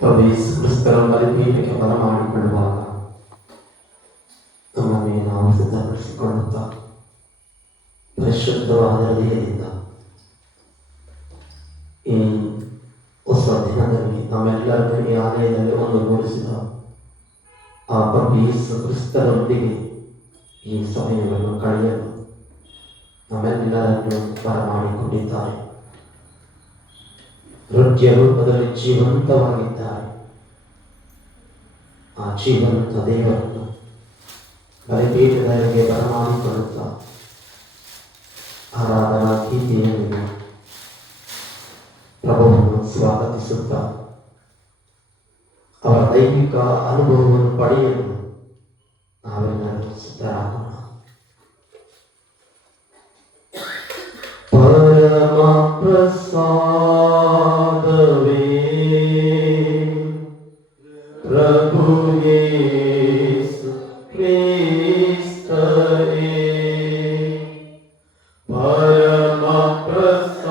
ಪ್ರಭು ಯೇಸು ಕ್ರಿಸ್ತರ ಬಲಿಪೀಠಕ್ಕೆ ಬರಮಾಡಿಕೊಳ್ಳುವಾಗ ನಮ್ಮನ್ನೇ ನಾವು ಸಿದ್ಧಪಡಿಸಿಕೊಳ್ಳುತ್ತಾ ಪರಿಶುದ್ಧವಾದ ಹೃದಯದಿಂದ ಈ ಹೊಸ ದಿನದಲ್ಲಿ ನಮ್ಮೆಲ್ಲರನ್ನು ಈ ಆಲಯದಲ್ಲಿ ಒಂದುಗೂಡಿಸಿದ ಆ ಪ್ರಭು ಯೇಸು ಕ್ರಿಸ್ತರೊಂದಿಗೆ ಈ ಸಮಯವನ್ನು ಕಳೆಯಲು ನಮ್ಮೆಲ್ಲರನ್ನು ಬರಮಾಡಿಕೊಂಡಿದ್ದಾರೆ. ನೃತ್ಯ ರೂಪದಲ್ಲಿ ಜೀವಂತವಾಗಿದ್ದಾರೆ. ಆ ಜೀವಂತ ದೇವರನ್ನು ಬಲಿಪೀಠದವರೆಗೆ ಬರಮಾಡಿಕೊಳ್ಳುತ್ತಾ ಆರಾಧನಾ ಗೀತೆಯಲ್ಲಿ ಪ್ರಭುವನ್ನು ಸ್ವಾಗತಿಸುತ್ತಾ ಅವರ ದೈವಿಕ ಅನುಭವವನ್ನು ಪಡೆಯಲು ನಾವೆಲ್ಲರೂ ಸಿದ್ಧರಾಗೋಣ. ಪರಮ ಪ್ರಸಾದವೇ ಪ್ರಭು ಯೇಸು ಕ್ರಿಸ್ತನೇ, ಪರಮ ಪ್ರಸಾದವೇ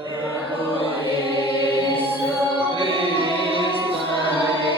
ಪ್ರಭು ಯೇಸು ಕ್ರಿಸ್ತನೇ,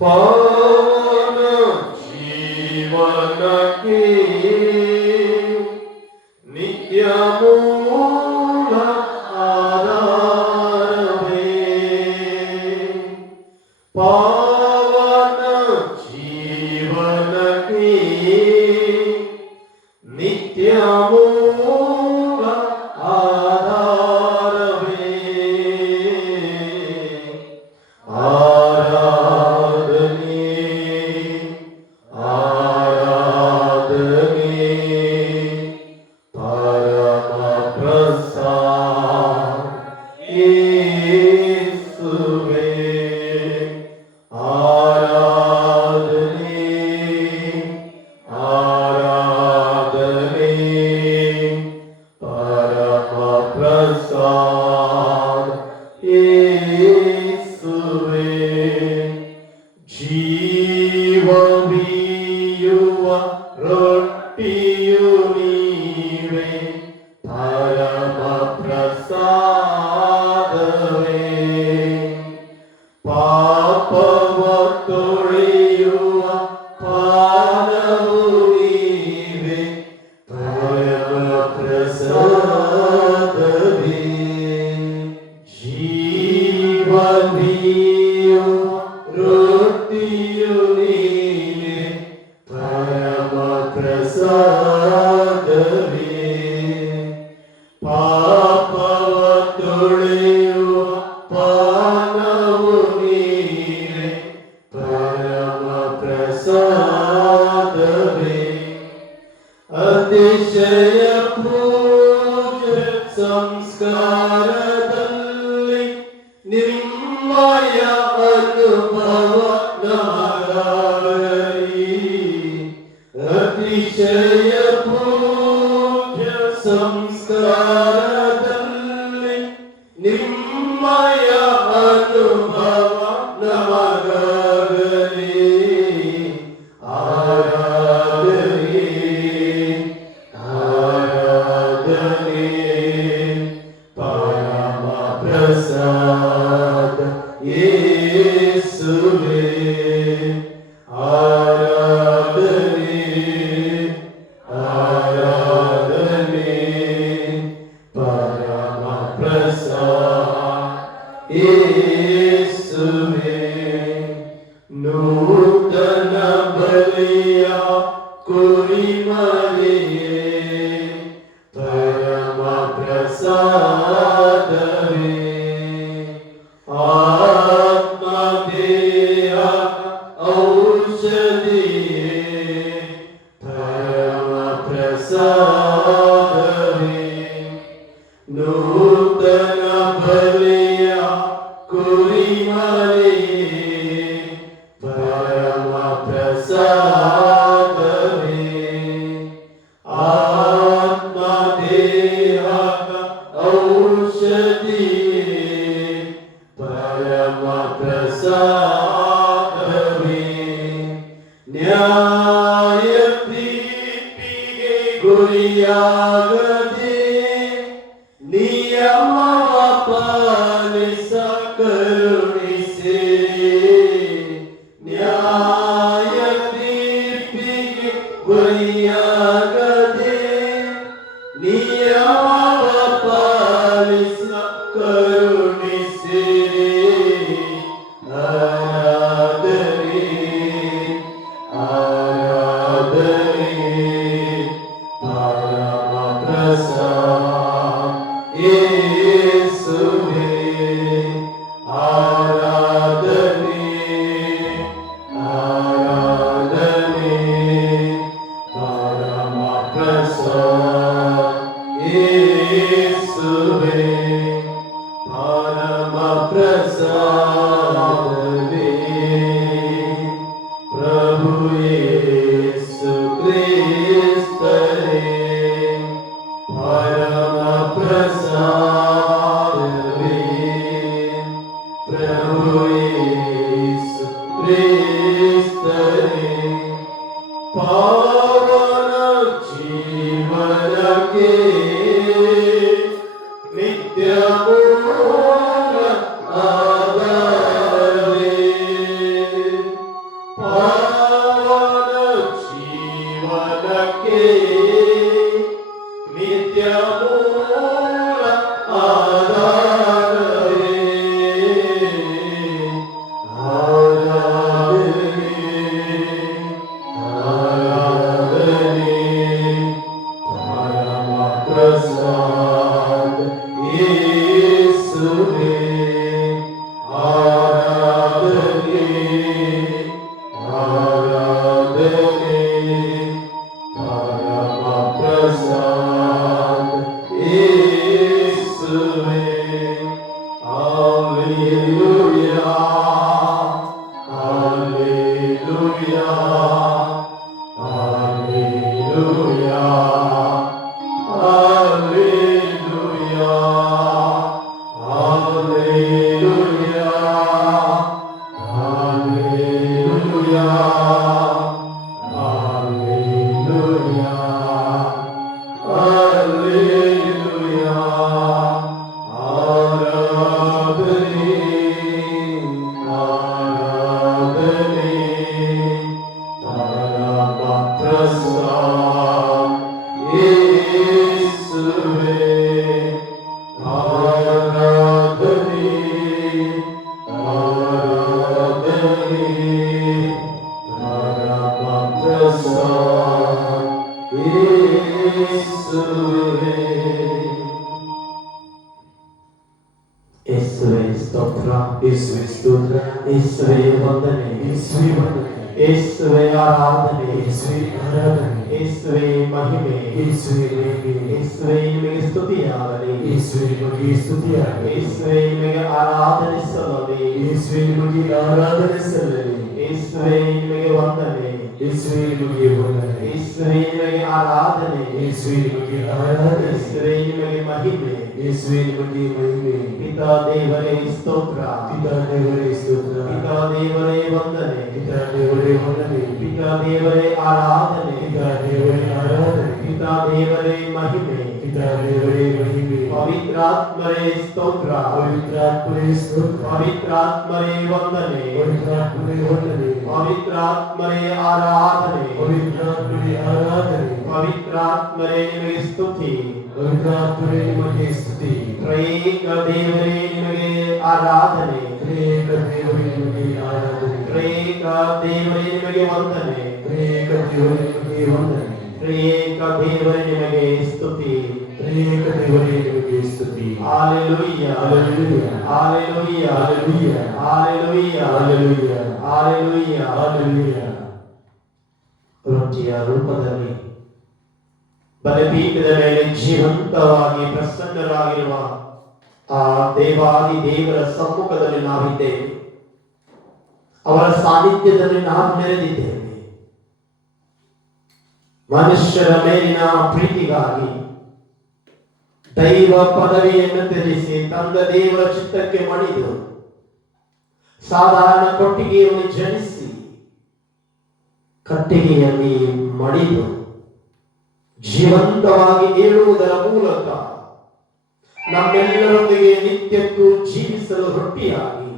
ಪಾವನ ಜೀವನಕ್ಕೆ ನಿತ್ಯ ಮೂಲ ಆಧಾರವೇ, ಪಾವನ ಜೀವನಕ್ಕೆ ನಿತ್ಯ ಮೂಲ ಆಧಾರವೇ, ಜೀವವಿಯುವ ರೊಟ್ಟಿಯು ನೀವೇ, ಪರಮ ಪ್ರಸಾದವೇ, ಪಾಪವ ತೊಳೆಯುವ ಪಾನವು ನೀವೇ, ಪರಮ ಪ್ರಸಾದವೇ, ಜೀವವಿಯುವ ರೊಟ್ಟಿಯು ನೀವೇ, ಪರಮ ಪ್ರಸಾದವೇ, ಪಾಪವ ತೊಳೆಯುವ ಪಾನವು ನೀವೇ, ಪರಮ ಪ್ರಸಾದವೇ, ಅತಿಶಯ ಪೂಜ್ಯ ಸಂಸ್ಕಾರದಲ್ಲಿ ನಿಮ್ಮಯ ಅನುಭವ ನಮಗಾಗಲಿ, ಅತಿಶಯ ಪೂಜ್ಯ ಸಂಸ್ಕಾರದಲ್ಲಿ ನಿಮ್ಮಯ ಅನುಭವ ನಮಗಾಗಲಿ, ಆರಾಧನೆ ಆರಾಧನೆ ಪರಮ ಪ್ರಸಾದ ಯೇಸುವೇ ಆರಾಧನೆ ಆರಾಧನೆ ಪರಮ ಪ್ರಸಾದ ಯೇಸುವೇ ನೂತನ ಬಲಿಯ ಕುರಿಮರಿಯೇ ಪರಮ ಪ್ರಸಾದವೇ ಆತ್ಮದೇಹ ಔಷಧಿಯೇ ಪರಮ ಪ್ರಸಾದವೇ ನೂತನ ಬಲಿಯ ಕುರಿಮರಿಯೇ ಪರಮ ಪ್ರಸಾದವೇ ಆತ್ಮದೇಹ ಔಷಧಿಯೇ ಪರಮ ಪ್ರಸಾದವೇ ನ್ಯಾಯ ತೀರ್ಪಿಗೆ ಗುರಿಯಾಗದೆ ನಿಯಮವ ಪಾಲಿಸ ಕರುಣಿಸಿ ನ್ಯಾಯ ತೀರ್ಪಿಗೆ ಗುರಿಯಾಗದೆ ನಿಯಮವ ಪಾಲಿಸ ಕರುಣಿಸಿ ಆರಾಧನೆ ಆರಾಧನೆ ಪರಮ ಪ್ರಸಾದ ಯೇಸುವೇ ಆರಾಧನೆ ಆರಾಧನೆ ಪರಮ ಪ್ರಸಾದ ಯೇಸುವೇ ಪರಮ ಪ್ರಸಾದವೇ ಪ್ರಭು ಯೇಸು ಕ್ರಿಸ್ತನೇ ಪರಮ ಪ್ರಸಾದವೇ ಪ್ರಭು ಯೇಸು ಕ್ರಿಸ್ತನೇ ಪಾವನ ಜೀವನಕ್ಕೆ ನಿತ್ಯ ಮೂಲ ಆಧಾರವೇ ಪಾವನ ಜೀವನಕ್ಕೆ ನಿತ್ಯ ಮೂಲ ಆಧಾರವೇ ಆರಾಧನೆ ಆರಾಧನೆ ಪರಮ ಪ್ರಸಾದ ಯೇಸುವೇ ಆರಾಧನೆ ಆರಾಧನೆ ಪರಮ ಪ್ರಸಾದ ಯೇಸುವೇ hallelujah hallelujah hallelujah hallelujah hallelujah hallelujah hallelujah hallelujah ಆರಾಧನೆ ಆರಾಧನೆ ಪರಮ ಪ್ರಸಾದ ಯೇಸುವೇ ಆರಾಧನೆ ಆರಾಧನೆ ಪರಮ ಪ್ರಸಾದ ಯೇಸುವೇ ಯೇಸುವೇ ಸ್ತೋತ್ರ ಯೇಸುವೇ ಸ್ತೋತ್ರ ಯೇಸುವೇ ವಂದನೆ ಯೇಸುವೇ ವಂದನೆ ಯೇಸುವೇ ಆರಾಧನೆ ಯೇಸುವೇ ಆರಾಧನೆ ಯೇಸುವೇ ಮಹಿಮೆ ಯೇಸುವೇ ಮಹಿಮೆ ಯೇಸುವೇ ನಿಮಗೆ ಸ್ತುತಿಯಾಗಲಿ ಯೇಸುವೇ ನಿಮಗೆ ಸ್ತುತಿಯಾಗಲಿ ಯೇಸುವೇ ನಿಮಗೆ ಆರಾಧನೆ ಸಲ್ಲಲಿ ಯೇಸುವೇ ನಿಮಗೆ ಆರಾಧನೆ ಸಲ್ಲಲಿ ಯೇಸುವೇ ನಿಮಗೆ ವಂದನೆ ಯೇಸುವೇ ನಿಮಗೆ ವಂದನೆ ಯೇಸುವೇ ನಿಮಗೆ ಆರಾಧನೆ ಯೇಸುವೇ ನಿಮಗೆ ಆರಾಧನೆ ಯೇಸುವೇ ನಿಮಗೆ ಮಹಿಮೆ ಯೇಸುವೇ ನಿಮಗೆ ಮಹಿಮೆ ಪಿತಾ ದೇವರೇ ಸ್ತೋತ್ರ ಪಿತಾ ದೇವರೇ ಸ್ತೋತ್ರ ಪಿತಾ ದೇವರೇ ವಂದನೆ ಪಿತಾ ದೇವರೇ ವಂದನೆ ಪಿತಾ ದೇವರೇ ಆರಾಧನೆ ಪಿತಾ ದೇವರೇ ಆರಾಧನೆ ಪಿತಾ ದೇವರೇ ಮಹಿಮೆ ಪಿತಾ ದೇವರೇ ಮಹಿಮೆ ಪವಿತ್ರಾತ್ಮರೇ ಸ್ತೋತ್ರ, ಪವಿತ್ರಾತ್ಮರೇ ಸ್ತೋತ್ರ, ಪವಿತ್ರಾತ್ಮರೇ ವಂದನೆ, ಪವಿತ್ರಾತ್ಮರೇ ವಂದನೆ, ಪವಿತ್ರಾತ್ಮರೇ ಆರಾಧನೆ, ಪವಿತ್ರಾತ್ಮರೇ ಆರಾಧನೆ, ಪವಿತ್ರಾತ್ಮರೇ ನಿಮಗೆ ಸ್ತುತಿ, ಪವಿತ್ರಾತ್ಮರೇ ನಿಮಗೆ ಸ್ತುತಿ, ತ್ರೈಕ ದೇವರೇ ನಿಮಗೆ ಆರಾಧನೆ, ತ್ರಿಯೇಕ ದೇವರೇ ನಿಮಗೆ ಆರಾಧನೆ, ತ್ರೈಕ ದೇವರೇ ನಿಮಗೆ ವಂದನೆ, ತ್ರಿಯೇಕ ದೇವರೇ ನಿಮಗೆ ವಂದನೆ, ತ್ರಿಯೇಕ ದೇವರೇ ನಿಮಗೆ ಸ್ತುತಿ, ತ್ರಿಯೇಕ ದೇವರೇ ನಿಮಗೆ ಸ್ತುತಿ. Hallelujah, hallelujah, hallelujah, hallelujah, hallelujah, hallelujah, hallelujah. Hallelujah. ರೊಟ್ಟಿಯ ರೂಪದಲ್ಲಿ ಬಲಿಪೀಠದ ಮೇಲೆ ಜೀವಂತವಾಗಿ ಪ್ರಸನ್ನರಾಗಿರುವ ಆ ದೇವಾದಿ ದೇವರ ಸಮ್ಮುಖದಲ್ಲಿ ನಾವಿದ್ದೇವೆ. ಅವರ ಸಾನ್ನಿಧ್ಯದಲ್ಲಿ ನಾವು ನೆರೆದಿದ್ದೇವೆ. ಮನುಷ್ಯರ ಮೇಲಿನ ಪ್ರೀತಿಗಾಗಿ ದೈವ ಪದವಿಯನ್ನು ತ್ಯಜಿಸಿ ತಂದ ದೇವರ ಚಿತ್ತಕ್ಕೆ ಮಣಿದು ಸಾಧಾರಣ ಕೊಟ್ಟಿಗೆಯಲ್ಲಿ ಜನಿಸಿ ಕಟ್ಟಿಗೆಯಲ್ಲಿ ಮಡಿದು ಜೀವಂತವಾಗಿ ಏಳುವುದರ ಮೂಲಕ ನಮ್ಮೆಲ್ಲರೊಂದಿಗೆ ನಿತ್ಯಕ್ಕೂ ಜೀವಿಸಲು ರೊಟ್ಟಿಯಾಗಿ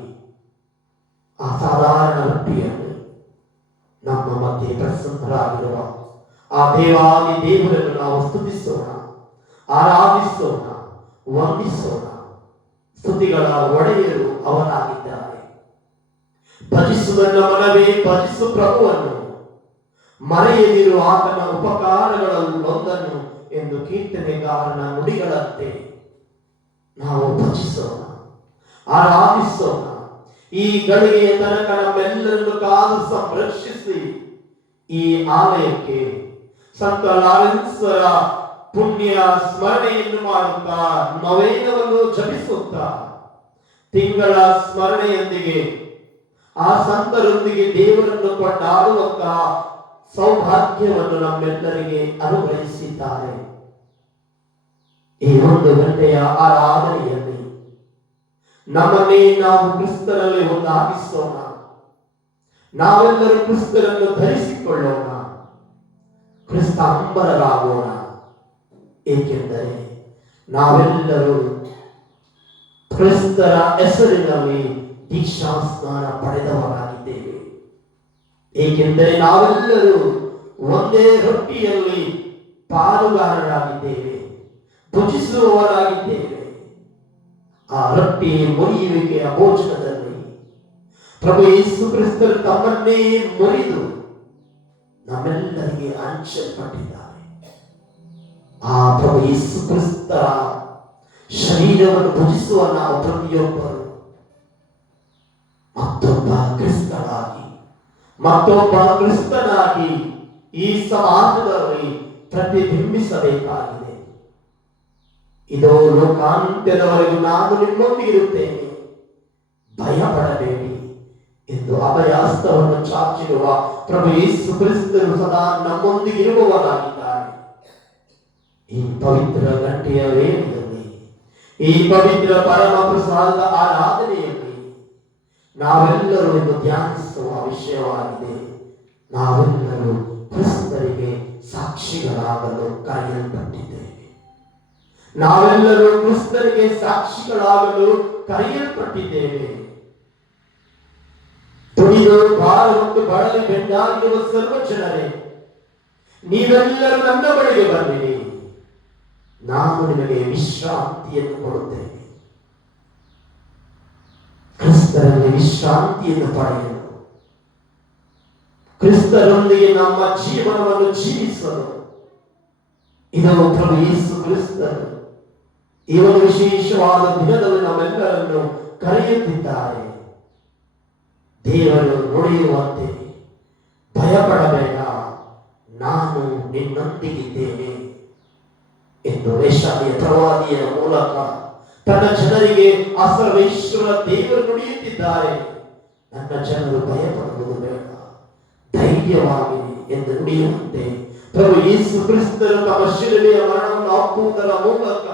ಆ ಸಾಧಾರಣ ರೊಟ್ಟಿಯಲ್ಲಿ ನಮ್ಮ ಮಧ್ಯೆ ಪ್ರಸನ್ನರಾಗಿರುವ ಆ ದೇವಾದಿ ದೇವರನ್ನು ನಾವು ಸ್ತುತಿಸೋಣ, ಆರಾಧಿಸೋಣ, ವಂದಿಸೋಣ. ಸ್ತುತಿಗಳ ಒಡೆಯರು ಅವನಾಗಿದ್ದಾರೆ. ಭಜಿಸುವನ್ನ ಮನವೇ, ಭಜಿಸು ಪ್ರಭುವನ್ನು, ಮರೆಯದಿರುವ ಆತನ ಉಪಕಾರಗಳಲ್ಲೊಂದನ್ನು ಎಂದು ಕೀರ್ತನೆಗಾರನ ನುಡಿಗಳಂತೆ ನಾವು ಭಜಿಸೋಣ, ಆರಾಧಿಸೋಣ. ಈ ಗಳಿಗೆಯ ತನಕ ನಮ್ಮೆಲ್ಲರನ್ನು ಕಾದು ಸಂರಕ್ಷಿಸಿ ಈ ಆಲಯಕ್ಕೆ ಸಂತ ಲಾರೆನ್ಸರ ಪುಣ್ಯ ಸ್ಮರಣೆಯನ್ನು ಮಾಡುತ್ತಾ, ನವೇನವನ್ನು ಜಪಿಸುತ್ತಾ, ತಿಂಗಳ ಸ್ಮರಣೆಯೊಂದಿಗೆ ಆ ಸಂತರೊಂದಿಗೆ ದೇವರನ್ನು ಕೊಂಡಾಡುವಂತಹ ಸೌಭಾಗ್ಯವನ್ನು ನಮ್ಮೆಲ್ಲರಿಗೆ ಅನುಗ್ರಹಿಸಿದ್ದಾರೆ. ಈ 1 ಗಂಟೆಯ ಆರಾಧನೆಯಲ್ಲಿ ನಮ್ಮನ್ನೇ ನಾವು ಕ್ರಿಸ್ತರಲ್ಲಿ ಒಂದಾಗಿಸೋಣ. ನಾವೆಲ್ಲರೂ ಕ್ರಿಸ್ತರನ್ನು ಧರಿಸಿಕೊಳ್ಳೋಣ, ಕ್ರಿಸ್ತಾಂಬರರಾಗೋಣ. ಏಕೆಂದರೆ ನಾವೆಲ್ಲರೂ ಕ್ರಿಸ್ತರ ಹೆಸರಿನಲ್ಲಿ ದೀಕ್ಷಾ ಸ್ನಾನ ಪಡೆದವರಾಗಿದ್ದೇವೆ. ಏಕೆಂದರೆ ನಾವೆಲ್ಲರೂ ಒಂದೇ ರೊಟ್ಟಿಯಲ್ಲಿ ಪಾಲುಗಾರರಾಗಿದ್ದೇವೆ, ಭುಜಿಸುವವರಾಗಿದ್ದೇವೆ. ಆ ರೊಟ್ಟಿ ಮುರಿಯುವಿಕೆಯ ಭೋಜನದಲ್ಲಿ ಪ್ರಭು ಯೇಸು ಕ್ರಿಸ್ತರು ತಮ್ಮನ್ನೇ ಮುರಿದು ನಮ್ಮೆಲ್ಲರಿಗೆ ಹಂಚಲ್ಪಟ್ಟಿದ್ದಾರೆ. ಆ ಪ್ರಭು ಯೇಸು ಕ್ರಿಸ್ತರ ಶರೀರವನ್ನು ಭುಜಿಸುವ ನಾವು ಪ್ರತಿಯೊಬ್ಬರು ಮತ್ತೊಬ್ಬ ಕ್ರಿಸ್ತನಾಗಿ ಈ ಸಮಾಜದಲ್ಲಿ ಪ್ರತಿಬಿಂಬಿಸಬೇಕಾಗಿದೆ. ಇದೋ ಲೋಕಾಂತ್ಯದವರೆಗೂ ನಾನು ನಿಮ್ಮೊಂದಿಗಿರುತ್ತೇನೆ, ಭಯಪಡಬೇಡಿ ಎಂದು ಅಭಯಾಸ್ತವನ್ನು ಚಾಚಿರುವ ಪ್ರಭು ಯೇಸು ಕ್ರಿಸ್ತರು ಸದಾ ನಮ್ಮೊಂದಿಗಿರುವವರಾಗಿದ್ದಾರೆ. ಈ ಪವಿತ್ರ ಗಂಟೆಯ ವೇಳೆಯಲ್ಲಿ, ಈ ಪವಿತ್ರ ಪರಮ ಪ್ರಸಾದದ ಆರಾಧನೆಯಲ್ಲಿ ನಾವೆಲ್ಲರೂ ಎಂದು ಧ್ಯಾನಿಸುವ ವಿಷಯವಾಗಿದೆ. ನಾವೆಲ್ಲರೂ ಕ್ರಿಸ್ತರಿಗೆ ಸಾಕ್ಷಿಗಳಾಗಲು ಕರೆಯಲ್ಪಟ್ಟಿದ್ದೇವೆ. ನಾವೆಲ್ಲರೂ ಕ್ರಿಸ್ತರಿಗೆ ಸಾಕ್ಷಿಗಳಾಗಲು ಕರೆಯಲ್ಪಟ್ಟಿದ್ದೇವೆ. ತುಳಿದು ಭಾರ ಮತ್ತು ಬಳಲಿ ಬೆಂಡಾಗಿರುವ ಸರ್ವ ಜನರೇ, ನೀವೆಲ್ಲರೂ ನನ್ನ ಬಳಿಗೆ ಬನ್ನಿರಿ, ನಾನು ನಿಮಗೆ ವಿಶ್ರಾಂತಿಯನ್ನು ಕೊಡುತ್ತೇನೆ. ಕ್ರಿಸ್ತರಲ್ಲಿ ವಿಶ್ರಾಂತಿಯನ್ನು ಪಡೆಯಲು, ಕ್ರಿಸ್ತರೊಂದಿಗೆ ನಮ್ಮ ಜೀವನವನ್ನು ಜೀವಿಸಲು ಇದು ಪ್ರಭು ಯೇಸು ಕ್ರಿಸ್ತರು ಈ ಒಂದು ವಿಶೇಷವಾದ ದಿನದಲ್ಲಿ ನಮ್ಮೆಲ್ಲರನ್ನು ಕರೆಯುತ್ತಿದ್ದಾರೆ. ದೇವರು ನುಡಿಯುವಂತೆ, ಭಯಪಡಬೇಡ, ನಾನು ನಿನ್ನೊಂದಿಗಿದ್ದೇನೆ ಎಂದು ಯೆಶಾಯ ಪ್ರವಾದಿಯ ಮೂಲಕ ತನ್ನ ಜನರಿಗೆ ಆ ಸರ್ವೇಶ್ವರ ದೇವರು ನುಡಿಯುತ್ತಿದ್ದಾರೆ. ನನ್ನ ಜನರು ಭಯಪಡುವುದು ಬೇಡ, ಧೈರ್ಯವಾಗಿರಿ ಎಂದು ನುಡಿಯುವಂತೆ ಪ್ರಭು ಯೇಸು ಕ್ರಿಸ್ತರು ತಮ್ಮ ಶಿಲುಬೆಯ ಮರಣವನ್ನು ಹಾಕುವುದರ ಮೂಲಕ,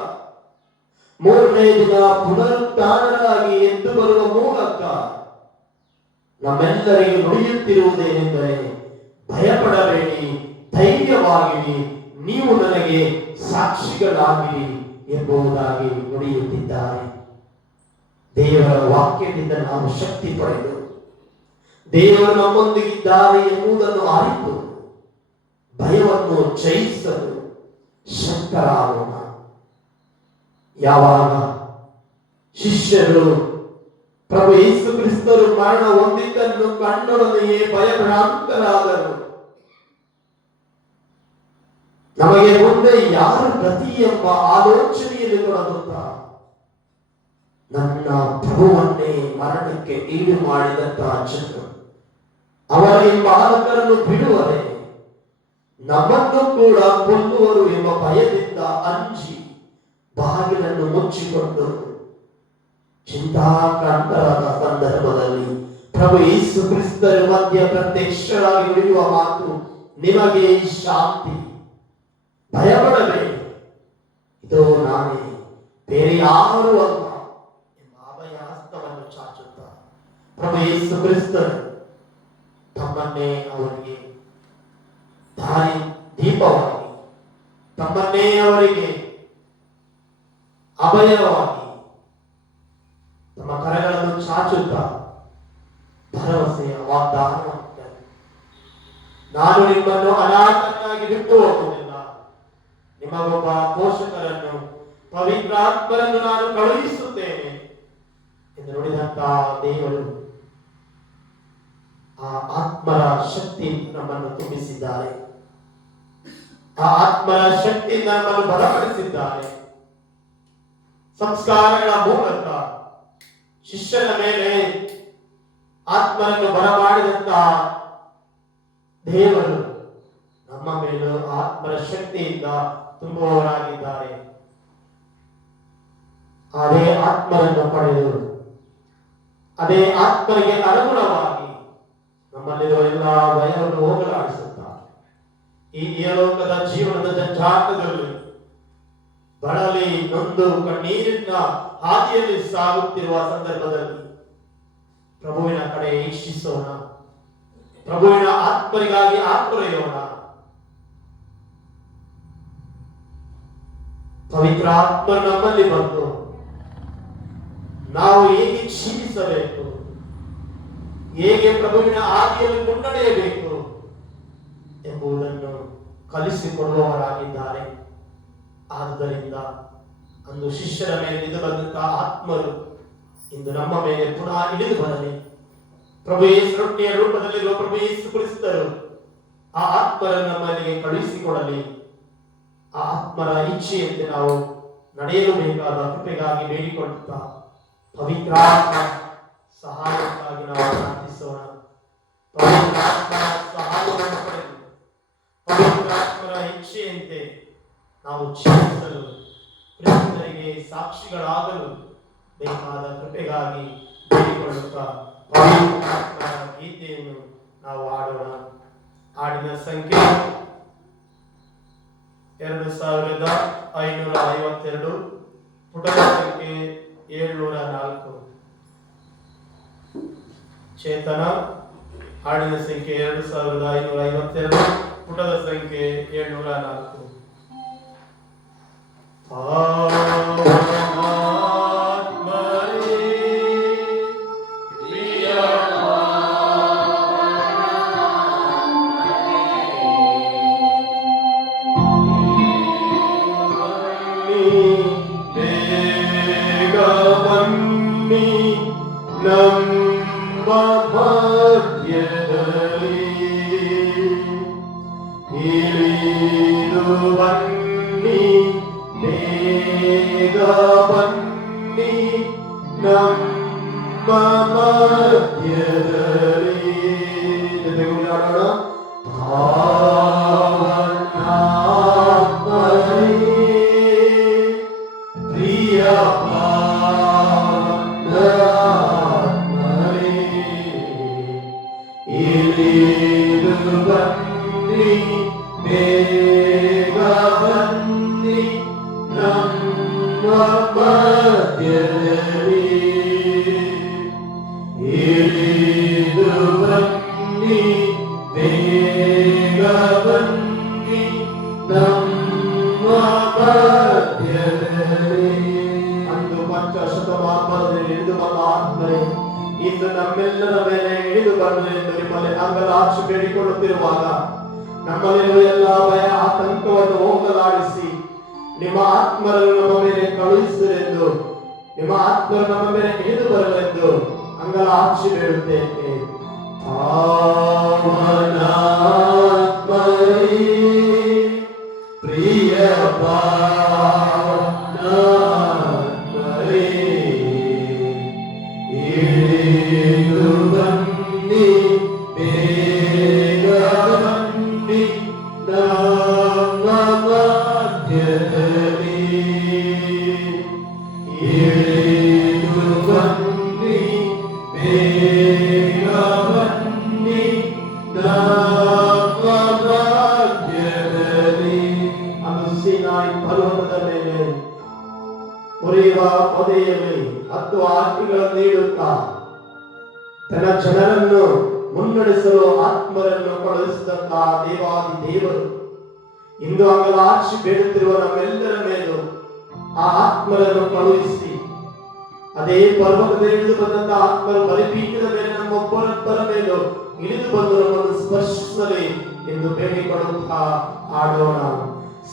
3ನೇ ದಿನ ಪುನರುತ್ಥಾನರಾಗಿ ಎದ್ದು ಬರುವ ಮೂಲಕ ನಮ್ಮೆಲ್ಲರಿಗೂ ನುಡಿಯುತ್ತಿರುವುದೇನೆಂದರೆ, ಭಯಪಡಬೇಡಿ, ಧೈರ್ಯವಾಗಿರಿ, ನೀವು ನನಗೆ ಸಾಕ್ಷಿಗಳಾಗಿರಿ ಎಂಬುದಾಗಿ ನುಡಿಯುತ್ತಿದ್ದಾರೆ. ದೇವರ ವಾಕ್ಯದಿಂದ ನಾವು ಶಕ್ತಿ ಪಡೆದು ದೇವರು ನಮ್ಮೊಂದಿಗಿದ್ದಾರೆ ಎಂಬುದನ್ನು ಅರಿತು ಭಯವನ್ನು ಜಯಿಸಲು ಶಕ್ತರಾಗೋಣ. ಯಾವಾಗ ಶಿಷ್ಯರು ಪ್ರಭು ಯೇಸು ಕ್ರಿಸ್ತರು ಮರಣ ಹೊಂದಿದ್ದನ್ನು ಕಂಡೊಡನೆಯೇ ಭಯಭ್ರಾಂತರಾದರು. ನಮಗೆ ಮುಂದೆ ಯಾರು ಗತಿ ಎಂಬ ಆಲೋಚನೆಯಲ್ಲಿ ತೊಡಗುತ್ತಾ ನನ್ನ ಪ್ರಭುವನ್ನೇ ಮರಣಕ್ಕೆ ಈಡು ಮಾಡಿದಂತಹ ಜನರು ಅವರ ಈ ಬಾಲಕರನ್ನು ಬಿಡುವರೆ ನಮ್ಮನ್ನು ಕೂಡ ಕೊಲ್ಲುವರು ಎಂಬ ಭಯದಿಂದ ಅಂಜಿ ಬಾಗಿಲನ್ನು ಮುಚ್ಚಿಕೊಂಡು ಚಿಂತಾಕ್ರಾಂತರಾದ ಸಂದರ್ಭದಲ್ಲಿ ಪ್ರಭು ಯೇಸು ಕ್ರಿಸ್ತರ ಮಧ್ಯ ಪ್ರತ್ಯಕ್ಷರಾಗಿ ನುಡಿಯುವ ಮಾತು, ನಿಮಗೆ ಶಾಂತಿ, ಭಯಪಡಬೇಡಿ, ಇದು ನಾನೇ, ಬೇರೆ ಯಾರು ಅಲ್ಲ ಎಂಬ ಅಭಯ ಹಸ್ತವನ್ನು ಚಾಚುತ್ತಾ ಪ್ರಭು ಯೇಸು ಕ್ರಿಸ್ತರು ತಮ್ಮನ್ನೇ ಅವರಿಗೆ ದಾರಿ ದೀಪವಾಗಿ, ತಮ್ಮನ್ನೇ ಅವರಿಗೆ ಅಭಯವಾಗಿ ತಮ್ಮ ಕರಗಳನ್ನು ಚಾಚುತ್ತಾ ಭರವಸೆಯ ವಾಗ್ದಾನ ಮಾಡುತ್ತಾರೆ. ನಾನು ನಿಮ್ಮನ್ನು ಅನಾಥನಾಗಿ ಬಿಟ್ಟು ಹೋಗುವುದಿಲ್ಲ, ನಿಮಗೊಬ್ಬ ಪೋಷಕರನ್ನು ಪವಿತ್ರಾತ್ಮರನ್ನು ನಾನು ಕಳುಹಿಸುತ್ತೇನೆ ಎಂದು ನುಡಿದಂತಹ ದೇವರು ಆ ಆತ್ಮರ ಶಕ್ತಿ ನಮ್ಮನ್ನು ತುಂಬಿಸಿದ್ದಾರೆ. ಆ ಆತ್ಮರ ಶಕ್ತಿಯಿಂದ ನಮ್ಮನ್ನು ಬಲಪಡಿಸಿದ್ದಾರೆ. ಸಂಸ್ಕಾರಗಳ ಮೂಲಕ ಶಿಷ್ಯನ ಮೇಲೆ ಆತ್ಮರನ್ನು ಬರಮಾಡಿದಂತಹ ದೇವರು ನಮ್ಮ ಮೇಲೂ ಆತ್ಮರ ಶಕ್ತಿಯಿಂದ ತುಂಬುವವರಾಗಿದ್ದಾರೆ. ಅದೇ ಆತ್ಮರನ್ನು ಪಡೆದು ಅದೇ ಆತ್ಮರಿಗೆ ಅನುಗುಣವಾಗಿ ನಮ್ಮಲ್ಲಿರುವ ಎಲ್ಲ ಭಯವನ್ನು ಹೋಗಲಾಡಿಸುತ್ತಾರೆ. ಈ ಇಹಲೋಕದ ಜೀವನದ ಜಂಜಾಟದಲ್ಲಿ ಬಳಲಿ ನೊಂದು ಕಣ್ಣೀರಿನ ಹಾದಿಯಲ್ಲಿ ಸಾಗುತ್ತಿರುವ ಸಂದರ್ಭದಲ್ಲಿ ಪ್ರಭುವಿನ ಕಡೆ ಈಕ್ಷಿಸೋಣ, ಪ್ರಭುವಿನ ಆತ್ಮರಿಗಾಗಿ ಆತ್ಮರೆಯೋಣ. ಪವಿತ್ರ ಆತ್ಮ ನಮ್ಮಲ್ಲಿ ಬಂದು ನಾವು ಹೇಗೆ ಜೀವಿಸಬೇಕು, ಹೇಗೆ ಪ್ರಭುವಿನ ಹಾದಿಯಲ್ಲಿ ಮುನ್ನಡೆಯಬೇಕು ಎಂಬುದನ್ನು ಕಲಿಸಿಕೊಡುವವರಾಗಿದ್ದಾರೆ. ಆದುದರಿಂದ ಅಂದು ಶಿಷ್ಯರ ಮೇಲೆ ಇಳಿದು ಬಂದಂತಹ ಆತ್ಮರು ಇಂದು ನಮ್ಮ ಮೇಲೆ ಪುನಃ ಇಳಿದು ಬರಲಿ. ಪ್ರಭು ಯೇಸು ರೊಟ್ಟಿಯ ರೂಪದಲ್ಲಿರುವ ಪ್ರಭು ಯೇಸು ಕ್ರಿಸ್ತರು ಆ ಆತ್ಮರನ್ನು ನಮ್ಮಲ್ಲಿಗೆ ಕಳುಹಿಸಿಕೊಡಲಿ. ಆ ಆತ್ಮರ ಇಚ್ಛೆಯಂತೆ ನಾವು ನಡೆಯಲು ಬೇಕಾದ ಕೃಪೆಗಾಗಿ ಬೇಡಿಕೊಳ್ಳುತ್ತಾ ಪವಿತ್ರಾತ್ಮ ಸಹಾಯಕ್ಕಾಗಿ ನಾವು ಪ್ರಾರ್ಥಿಸೋಣ. ಪವಿತ್ರಾತ್ಮರ ಸಹಾಯವನ್ನು ಪಡೆದು ಪವಿತ್ರಾತ್ಮರ ಇಚ್ಛೆಯಂತೆ ನಾವು ಜೀವಿಸಲು, ಕ್ರಿಸ್ತರಿಗೆ ಸಾಕ್ಷಿಗಳಾಗಲು ಬೇಕಾದ ಕೃಪೆಗಾಗಿ ಬೇಡಿಕೊಳ್ಳುತ್ತಾ ಪವಿತ್ರಾತ್ಮರ ಗೀತೆಯನ್ನು ನಾವು ಹಾಡೋಣ. ಹಾಡಿನ ಸಂಖ್ಯೆ 2552, ಪುಟದ ಸಂಖ್ಯೆ 704. ಚೇತನ ಹಾಡಿನ ಸಂಖ್ಯೆ 2552, ಪುಟದ ಸಂಖ್ಯೆ 704. Idu ಕಾವಲದಲ್ಲಿ ಇಳಿದು ಬಂದ ಆತ್ಮರೇ, ಇಂದು ನಮ್ಮೆಲ್ಲರ ಮೇಲೆ ಇಳಿದು ಬರಲು ಎಂದು ನಿಮ್ಮಲ್ಲಿ ಅಂಗಲಾಚಿ ಬೇಡಿಕೊಳ್ಳುತ್ತಿರುವಾಗ ನಮ್ಮಲ್ಲಿರುವ ಎಲ್ಲ ಭಯ ಆತಂಕವನ್ನು ಹೋಗಲಾಡಿಸಿ ನಿಮ್ಮ ಆತ್ಮರನ್ನು ನಮ್ಮ ಮೇಲೆ ಕಳುಹಿಸಿದರೆಂದು, ನಿಮ್ಮ ಆತ್ಮರು ನಮ್ಮ ಮೇಲೆ ಇಳಿದು ಬರಲೆಂದು ಅಂಗಲಾಚಿ ಬೇಡುತ್ತೇನೆ. ಪ್ರಿಯ ಇಳಿದು ಬನ್ನಿ, ಬೇಗ ಬನ್ನಿ ನಮ್ಮ ಮಧ್ಯದಲ್ಲಿ. ಇಳಿದು ಬನ್ನಿ, ಬೇಗ ಬನ್ನಿ ನಮ್ಮ ಮಧ್ಯದಲ್ಲಿ. ಅದು ಸೀನಾಯಿ ಪರ್ವತದ ಮೇಲೆ ಉರಿಯುವ ಪೊದೆಯಲ್ಲಿ 10 ಆಜ್ಞೆಗಳನ್ನು ನೀಡುತ್ತಾ ತನ್ನ ಜನರನ್ನು ಮುನ್ನಡೆಸಲು ಆತ್ಮರನ್ನು ಕಳುಹಿಸಿದಂತ ದೇವಾದಿ ದೇವರು ಇಂದು ಅಂಗಲಾಚಿ ಬೇಡುತ್ತಿರುವ ನಮ್ಮೆಲ್ಲರ ಮೇಲೂ ಆ ಆತ್ಮರನ್ನು ಕಳುಹಿಸಿ, ಅದೇ ಪರ್ವತದಲ್ಲಿ ಇಳಿದು ಬಂದಂತ ಆತ್ಮರು ಬಲಿಪೀಠದ ಮೇಲೆ ನಮ್ಮೊಬ್ಬರೊಬ್ಬರ ಮೇಲೂ ಇಳಿದು ಬಂದು ನಮ್ಮನ್ನು ಸ್ಪರ್ಶಿಸಲಿ ಎಂದು ಬೇಡಿಕೊಳ್ಳುತ್ತಾ ಆಡೋಣ.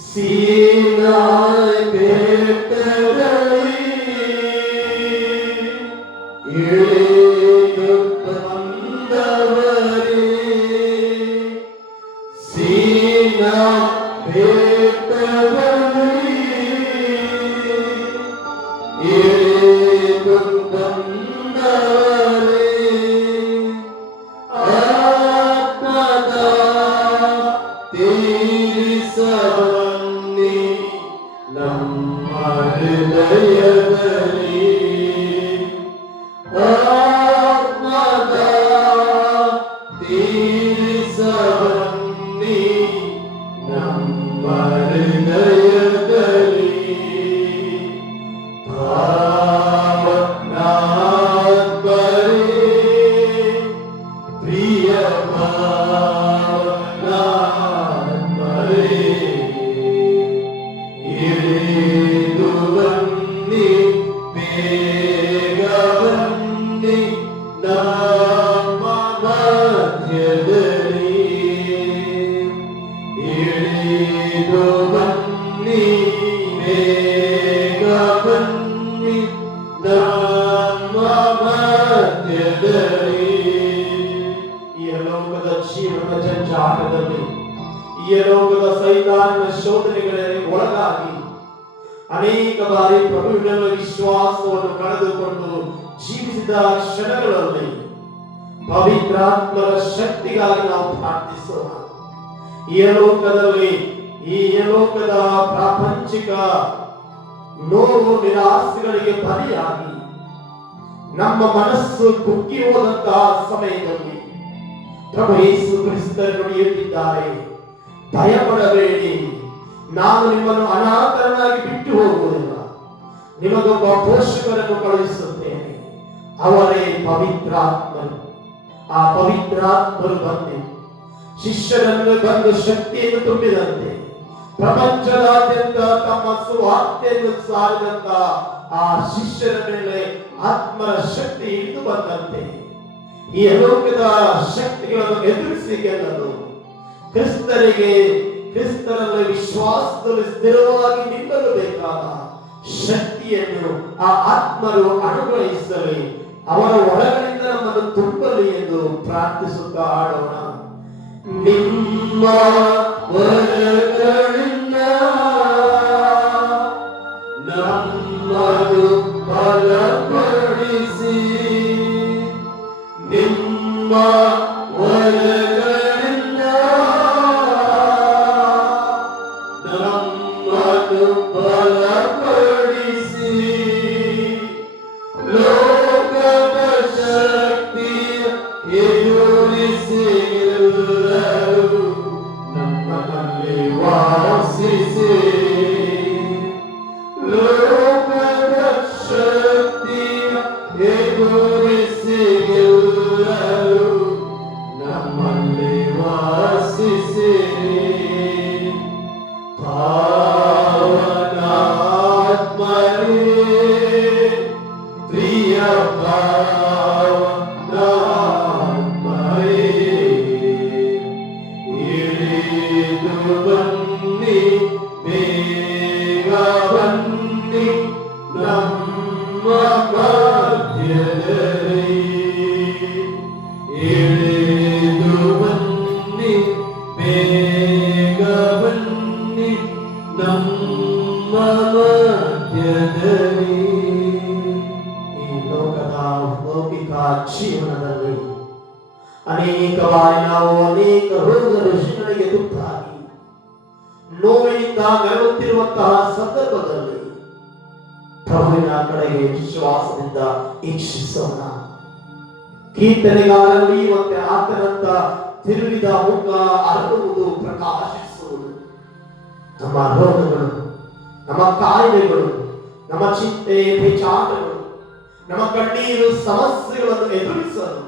ಸೀನಾಯಿ ಬೆಟ್ಟದಲ್ಲಿ ಇಳಿದು ಬಂದವರೇ, ಸೀನಾಯಿ ಬೆಟ್ಟದಲ್ಲಿ ಇಳಿದು ಬಂದವರೇ, ಆತ್ಮದ ತೀರಿಸಬನ್ನಿ ನಮ್ಮ ಹೃದಯದಲ್ಲಿ. ಆತ್ಮದ ತೀರಿಸಬನ್ನಿ ನಮ್ಮ ಹೃದಯದಲ್ಲಿ. ಪಾವನಾತ್ಮರೇ, ಪ್ರಿಯ ಪಾವನಾತ್ಮರೇ, ಇಳಿದು ಬನ್ನಿ, ಬೇಗ ಬನ್ನಿ ನಮ್ಮ ಮಧ್ಯದಲ್ಲಿ. ಇಳಿದು ಬನ್ನಿ, ಬೇಗ ಬನ್ನಿ ನಮ್ಮ ಮಧ್ಯದಲ್ಲಿ. ಈ ಲೋಕದ ಜೀವನ ಜಂಜಾಟದಲ್ಲಿ, ಈ ಲೋಕದ ಸೈತಾನನ ಶೋಧನೆಗಳಿಗೆ ಒಳಗಾಗಿ ಅನೇಕ ಬಾರಿ ಪ್ರಭುವಿನಲ್ಲಿ ವಿಶ್ವಾಸವನ್ನು ಕಳೆದುಕೊಂಡು ಜೀವಿಸಿದ ಕ್ಷಣಗಳಲ್ಲಿ ಪವಿತ್ರಾತ್ಮರ ಶಕ್ತಿಗಾಗಿ ನಾವು ಪ್ರಾರ್ಥಿಸೋಣ. ಈ ಲೋಕದಲ್ಲಿ, ಈ ಲೋಕದ ಪ್ರಾಪಂಚಿಕ ನೋವು ನಿರಾಸೆಗಳಿಗೆ ಬಲಿಯಾಗಿ ನಮ್ಮ ಮನಸ್ಸು ಕುಗ್ಗಿ ಹೋದಂತಹ ಸಮಯದಲ್ಲಿ ಪ್ರಭು ಯೇಸು ಕ್ರಿಸ್ತರು ನುಡಿಯುತ್ತಿದ್ದಾರೆ, ಭಯಪಡಬೇಡಿ, ನಾನು ನಿಮ್ಮನ್ನು ಅನಾಥರನ್ನಾಗಿ ಬಿಟ್ಟು ಹೋಗುವುದಿಲ್ಲ, ನಿಮಗೊಬ್ಬ ಪೋಷಕರನ್ನು ಕಳುಹಿಸುತ್ತೇನೆ, ಅವರೇ ಪವಿತ್ರಾತ್ಮರು. ಆ ಪವಿತ್ರಾತ್ಮರು ಬಂದು ಶಿಷ್ಯರನ್ನು ಬಂದು ಶಕ್ತಿಯನ್ನು ತುಂಬಿದಂತೆ ಪ್ರಪಂಚದಾದ್ಯಂತ ತಮ್ಮ ಸುವಾರ್ತೆಯನ್ನು ಸಾರಿದಂತ ಆ ಶಿಷ್ಯರ ಮೇಲೆ ಆತ್ಮರ ಶಕ್ತಿ ಇಳಿದು ಬಂದಂತೆ ಈ ಲೋಕದ ಶಕ್ತಿಗಳನ್ನು ಎದುರಿಸಿ ಗೆಲ್ಲಲು ಕ್ರಿಸ್ತರಲ್ಲಿ ವಿಶ್ವಾಸದಲ್ಲಿ ಸ್ಥಿರವಾಗಿ ನಿಲ್ಲಲು ಬೇಕಾದ ಶಕ್ತಿಯನ್ನು ಆ ಆತ್ಮರು ಅನುಗ್ರಹಿಸಲಿ, ಅವರ ಒಳಗಳಿಂದ ನಮ್ಮನ್ನು ತುಂಬಲಿ ಎಂದು ಪ್ರಾರ್ಥಿಸುತ್ತಾ ಆಡೋಣ. ನಿಮ್ಮ ಒಳಗಳಿಂದ ನಮ್ಮನ್ನು ಬಲಪಡಿಸಿ, ನಿಮ್ಮ ಒಳಗಳಿಂದ ನಮ್ಮನ್ನು ಬಲಪಡಿಸಿ, ಲೋಕದ ಶಕ್ತಿಯ ಎದುರಿಸಿ ನಮ್ಮಲ್ಲಿ ವಾಸ ಜೀವನದಲ್ಲಿ ಅನೇಕವಾಗಿ ನಾವು ಅನೇಕ ರೋಗ ರುಜಿನಗಳಿಗೆ ತುತ್ತಾಗಿ ನೋವಿನಿಂದ ನರಳುತ್ತಿರುವಂತಹ ಸಂದರ್ಭದಲ್ಲಿ ಪ್ರಭುವಿನ ಕಡೆಗೆ ವಿಶ್ವಾಸದಿಂದ ಈಕ್ಷಿಸೋಣ. ಕೀರ್ತನೆಗಾರ ನುಡಿಯುವಂತೆ ಆತನಂತ ತಿರುಗಿದ ಮುಖ ಅರಳುವುದು, ಪ್ರಕಾಶಿಸುವುದು. ನಮ್ಮ ರೋಗಗಳು, ನಮ್ಮ ಕಾಯಿಲೆಗಳು, ನಮ್ಮ ಚಿಂತೆ ಪೇಚಾಟಗಳು, ನಮ್ಮ ಕಣ್ಣೀರು ಸಮಸ್ಯೆಗಳನ್ನು ಎದುರಿಸಲು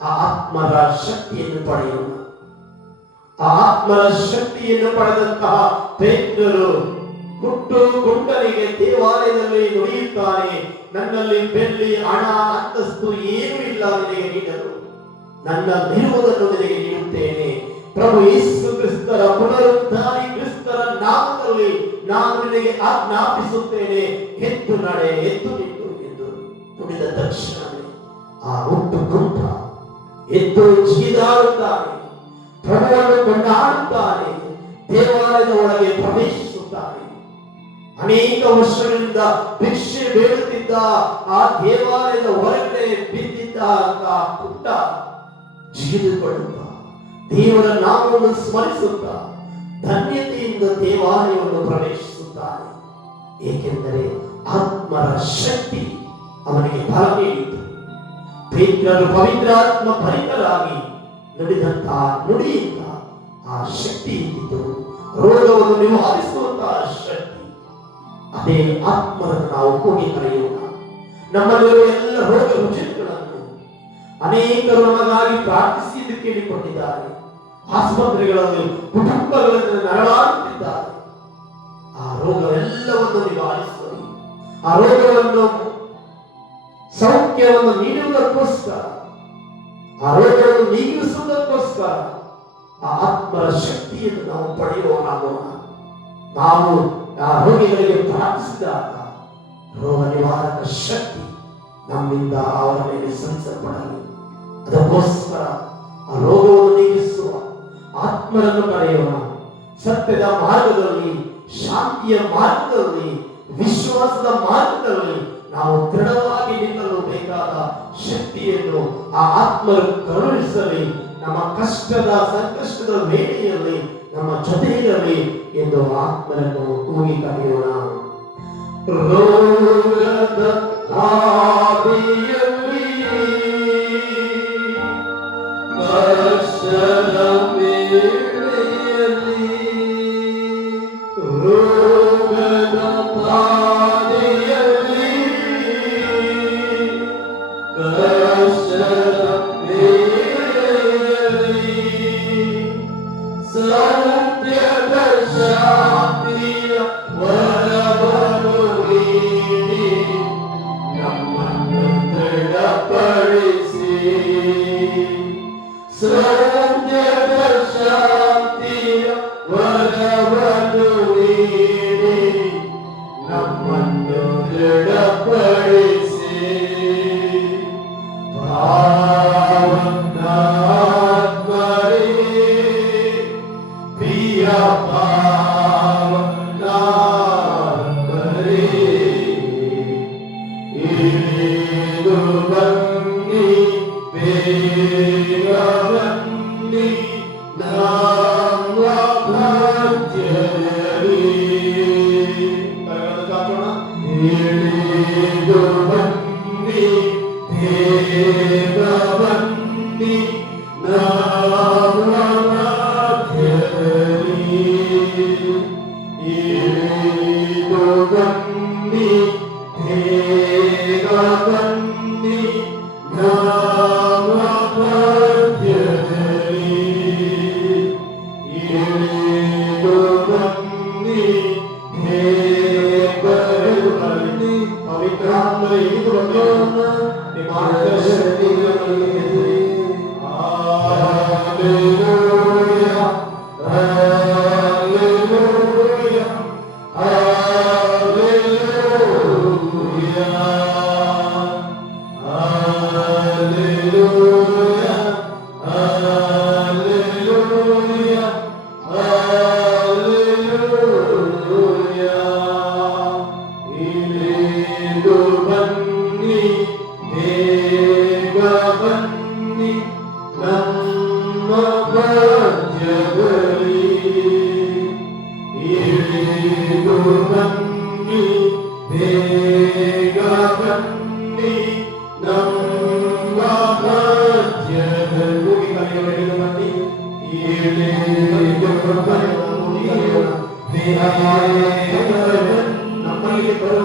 ಆ ಆತ್ಮರ ಶಕ್ತಿಯನ್ನು ಪಡೆಯೋಣ. ಆ ಆತ್ಮರ ಶಕ್ತಿಯನ್ನು ಪಡೆದಂತಹ ಪೇತ್ರರು ಹುಟ್ಟು ಗುಂಡನಿಗೆ ದೇವಾಲಯದಲ್ಲಿ ನುಡಿಯುತ್ತಾನೆ, ನನ್ನಲ್ಲಿ ಬೆಳ್ಳಿ ಹಣ ಅಂತಸ್ತು ಏನೂ ಇಲ್ಲ ನಿನಗೆ ನೀಡಲು, ನನ್ನಲ್ಲಿರುವುದನ್ನು ನಿನಗೆ ನೀಡುತ್ತೇನೆ. ಪ್ರಭು ಯೇಸು ಕ್ರಿಸ್ತರ ಪುನರುದ್ಧಾರಿ ಕ್ರಿಸ್ತರ ನಾಮದಲ್ಲಿ ನಾನು ನಿನಗೆ ಆಜ್ಞಾಪಿಸುತ್ತೇನೆ, ಎದ್ದು ನಡೆ, ಎದ್ದು ನಿಲ್ಲು ಎಂದು ನುಡಿದ ತಕ್ಷಣವೇ ಆ ಹುಟ್ಟು ಗುಂಡ ಎದ್ದು ಜಿಗಿದಾಡುತ್ತಾನೆ, ಪ್ರಭುವನ್ನು ಕೊಂಡಾಡುತ್ತಾನೆ, ದೇವಾಲಯದ ಒಳಗೆ ಪ್ರವೇಶಿಸುತ್ತಾನೆ. ಅನೇಕ ವರ್ಷಗಳಿಂದ ಭಿಕ್ಷೆ ಬೇಡುತ್ತಿದ್ದ ಆ ದೇವಾಲಯದ ಹೊರಗಡೆ ಬಿದ್ದಿದ್ದ ಪುಟ್ಟ ಜಿಗಿದುಕೊಳ್ಳುತ್ತ ದೇವರ ನಾಮವನ್ನು ಸ್ಮರಿಸುತ್ತ ಧನ್ಯತೆಯಿಂದ ದೇವಾಲಯವನ್ನು ಪ್ರವೇಶಿಸುತ್ತಾನೆ. ಏಕೆಂದರೆ ಆತ್ಮರ ಶಕ್ತಿ ಅವನಿಗೆ ಬಲ ನೀಡಿತು. ಪೇತ್ರರು ಪವಿತ್ರಾತ್ಮ ಭರಿತರಾಗಿ ನುಡಿದಂತಹ ನುಡಿಯಿಂದ ಆ ಶಕ್ತಿ ಇದ್ದಿತು, ರೋಗವನ್ನು ನಿವಾರಿಸುವಂತಹ ಶಕ್ತಿ. ಅದೇ ಆತ್ಮರನ್ನು ನಾವು ಕೂಗಿ ಕರೆಯೋಣ. ನಮ್ಮಲ್ಲಿರುವ ಎಲ್ಲ ರೋಗ ರುಜಿನಗಳನ್ನು ಅನೇಕರು ನಮಗಾಗಿ ಪ್ರಾರ್ಥಿಸಿ ಎಂದು ಕೇಳಿಕೊಂಡಿದ್ದಾರೆ. ಆಸ್ಪತ್ರೆಗಳಲ್ಲಿ ಕುಟುಂಬಗಳನ್ನು ನರಳಾಡುತ್ತಿದ್ದಾರೆ. ಆ ರೋಗವೆಲ್ಲವನ್ನು ನಿವಾರಿಸಲಿ, ಆ ರೋಗವನ್ನು ಸೌಖ್ಯವನ್ನು ನೀಡುವುದಕ್ಕೋಸ್ಕರ, ಆ ರೋಗವನ್ನು ನೀಗಿಸುವುದಕ್ಕೋಸ್ಕರ ಆ ಆತ್ಮರ ಶಕ್ತಿಯನ್ನು ನಾವು ಪಡೆಯುವವರಾಗೋಣ. ನಾವು ಆ ರೋಗಿಗಳಿಗೆ ಪ್ರಾರ್ಥಿಸಿದಾಗ ರೋಗ ನಿವಾರಕ ಶಕ್ತಿ ನಮ್ಮಿಂದ ಅವರ ಮೇಲೆ ಸಂಚರಿಸಲ್ಪಡಲಿ. ಅದಕ್ಕೋಸ್ಕರ ಆ ರೋಗವನ್ನು ನೀಗಿಸುವ ಆತ್ಮರನ್ನು ಪಡೆಯೋಣ. ಸತ್ಯದ ಮಾರ್ಗದಲ್ಲಿ, ಶಾಂತಿಯ ಮಾರ್ಗದಲ್ಲಿ, ವಿಶ್ವಾಸದ ಮಾರ್ಗದಲ್ಲಿ ನಾವು ದೃಢವಾಗಿ ನಿಲ್ಲಲು ಬೇಕಾದ ಶಕ್ತಿಯನ್ನು ಆ ಆತ್ಮರು ಕರುಣಿಸಲಿ. ನಮ್ಮ ಕಷ್ಟದ ಸಂಕಷ್ಟದ ವೇಳೆಯಲ್ಲಿ ನಮ್ಮ ಜೊತೆಯಲ್ಲಿ ಎಂದು ಆತ್ಮರನ್ನು ಕೂಗಿ ಕರೆಯೋಣ. ರೋಗದ ಹಾದಿಯಲ್ಲಿ, ಕಷ್ಟದ ವೇಳೆಯಲ್ಲಿ, ರೋಗದ ಹಾದಿಯಲ್ಲಿ, ಕಷ್ಟದ ವೇಳೆಯಲ್ಲಿ ಸತ್ಯದ ಶಾಂತಿಯ ವರವನ್ನು ನೀಡಿ ನಮ್ಮನ್ನು ದೃಢಪಡಿಸಿ, ಸತ್ಯದ ಶಾಂತಿಯ ವರವನ್ನು ನೀಡಿ ನಮ್ಮನ್ನು ದೃಢಪಡಿಸಿ, ಪವಿತ್ರಾತ್ಮರೇ ಇದು ನಮ್ಮ ಮಧ್ಯದಲ್ಲಿ ಕರೆಯುವ ಬನ್ನಿ. ನಮ್ಮಲ್ಲಿ ಬರುವ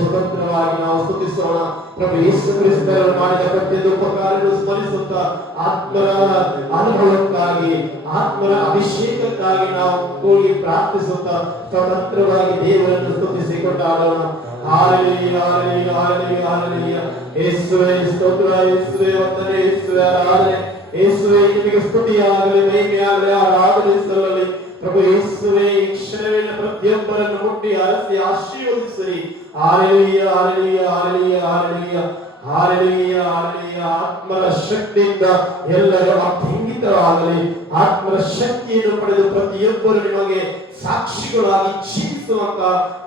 ಸ್ವತಂತ್ರವಾಗಿ ನಾವು ಸ್ತುತಿಸೋಣ. ಪ್ರಭು ಯೇಸು ಕ್ರಿಸ್ತರು ಮಾಡಿದ ಪ್ರತಿಯೊಂದು ಉಪಕಾರಗಳು ಸ್ಮರಿಸುತ್ತಾ ಆತ್ಮರ ಅನುಭವಕ್ಕಾಗಿ ಆತ್ಮರ ಅಭಿಷೇಕಕ್ಕಾಗಿ ನಾವು ಕೂಡಿ ಪ್ರಾರ್ಥಿಸುತ್ತಾ ಸ್ವತಂತ್ರವಾಗಿ ದೇವರನ್ನು ಸ್ತುತಿಸಿ ಕೊಂಡಾಡೋಣ. Hallelujah hallelujah hallelujah hallelujah. ಯೇಸುವೇ ಸ್ತೋತ್ರ, ಯೇಸುವೇ ವಂದನೆ, ಯೇಸುವೇ ಆರಾಧನೆ, ಯೇಸುವೇ ನಿಮಗೆ ಸ್ತುತಿಯಾಗಲಿ, ಮಹಿಮೆಯಾಗಲಿ, ಆರಾಧನೆ ಸಲ್ಲಲಿ. ಪ್ರಭು ಯೇಸುವೇ ಈ ಕ್ಷಣವೇನ ಪ್ರತಿಯೊಬ್ಬರನ್ನು ಮುಟ್ಟಿ ಅರಸಿ ಆಶೀರ್ವದಿಸಿರಿ. Hallelujah hallelujah hallelujah hallelujah hallelujah hallelujah. ಆತ್ಮರ ಶಕ್ತಿಯಿಂದ ಎಲ್ಲರೂ ಅಭಂಗಿತರಾಗಲಿ. ಆತ್ಮರ ಶಕ್ತಿಯನ್ನು ಪಡೆದು ಪ್ರತಿಯೊಬ್ಬರು ನಿಮಗೆ ಸಾಕ್ಷಿಗಳಾಗಿ ಜೀವಿಸುವಂತ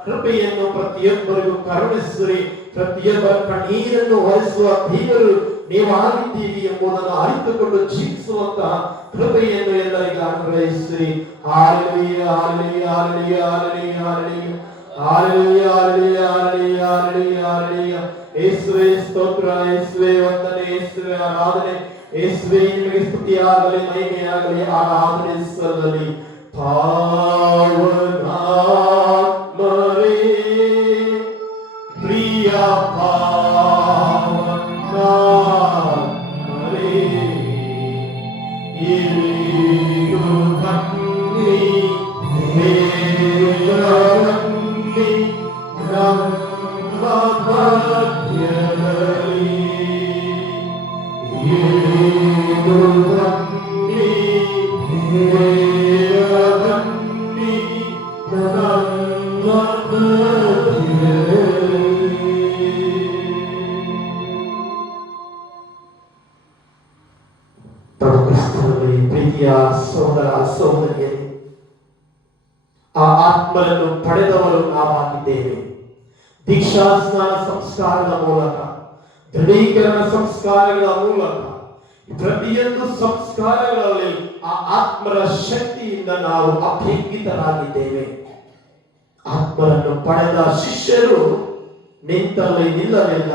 ಕೃಪೆಯನ್ನು ಪ್ರತಿಯೊಬ್ಬರಿಗೂ ಕರುಣಿಸಿರಿ. ಪ್ರತಿಯೊಬ್ಬರ ಕಣ್ಣೀರನ್ನು ಹೊರಿಸುವ ದೇವರು ನೀವಾಗಿದ್ದೀರಿ ಎಂಬುದನ್ನು ಅರಿತುಕೊಂಡು ಜೀವಿಸುವಂತಹ ಕೃಪೆಯನ್ನು ಎಲ್ಲರಿಗೂ ಅನುಗ್ರಹಿಸಿರಿ. Hallelujah hallelujah hallelujah hallelujah hallelujah hallelujah hallelujah hallelujah hallelujah. ಯೇಸುವೇ ಸ್ತೋತ್ರ, ಯೇಸುವೇ ವಂದನೆ, ಯೇಸುವೇ ಆರಾಧನೆ, ಯೇಸುವೇ ನಿಮಗೆ ಸ್ತುತಿಯಾಗಲಿ, ಮಹಿಮೆಯಾಗಲಿ, ಆರಾಧನೆ ಸಲ್ಲಲಿ. ಪಾವನಾತ್ಮರೇ ಪ್ರಿಯ ಪಾವನಾತ್ಮರೇ ಇಲ್ಲಿಗೂ ಬನ್ನಿ, ದೇವರಲ್ಲಿ ನಮ್ಮ ಮಧ್ಯದಲ್ಲಿ ಇಲ್ಲಿಗೂ ಬನ್ನಿ, ದೇವರಲ್ಲಿ ನಮ್ಮ ಪ್ರೀತಿಯ ಸಹೋದರ ಸಹೋದರಿಯರೇ, ಆ ಆತ್ಮರನ್ನು ಪಡೆದವರು ನಾವಾಗಿದ್ದೇವೆ. ದೀಕ್ಷಾ ಸ್ನಾನ ಸಂಸ್ಕಾರದ ಮೂಲಕ, ದೃಢೀಕರಣ ಸಂಸ್ಕಾರಗಳ ಮೂಲಕ, ಪ್ರತಿಯೊಂದು ಸಂಸ್ಕಾರಗಳಲ್ಲಿ ಆ ಆತ್ಮರ ಶಕ್ತಿಯಿಂದ ನಾವು ಅಭ್ಯಂಗಿತರಾಗಿದ್ದೇವೆ. ಆತ್ಮರನ್ನು ಪಡೆದ ಶಿಷ್ಯರು ನಿಂತಲ್ಲಿ ನಿಲ್ಲಲಿಲ್ಲ,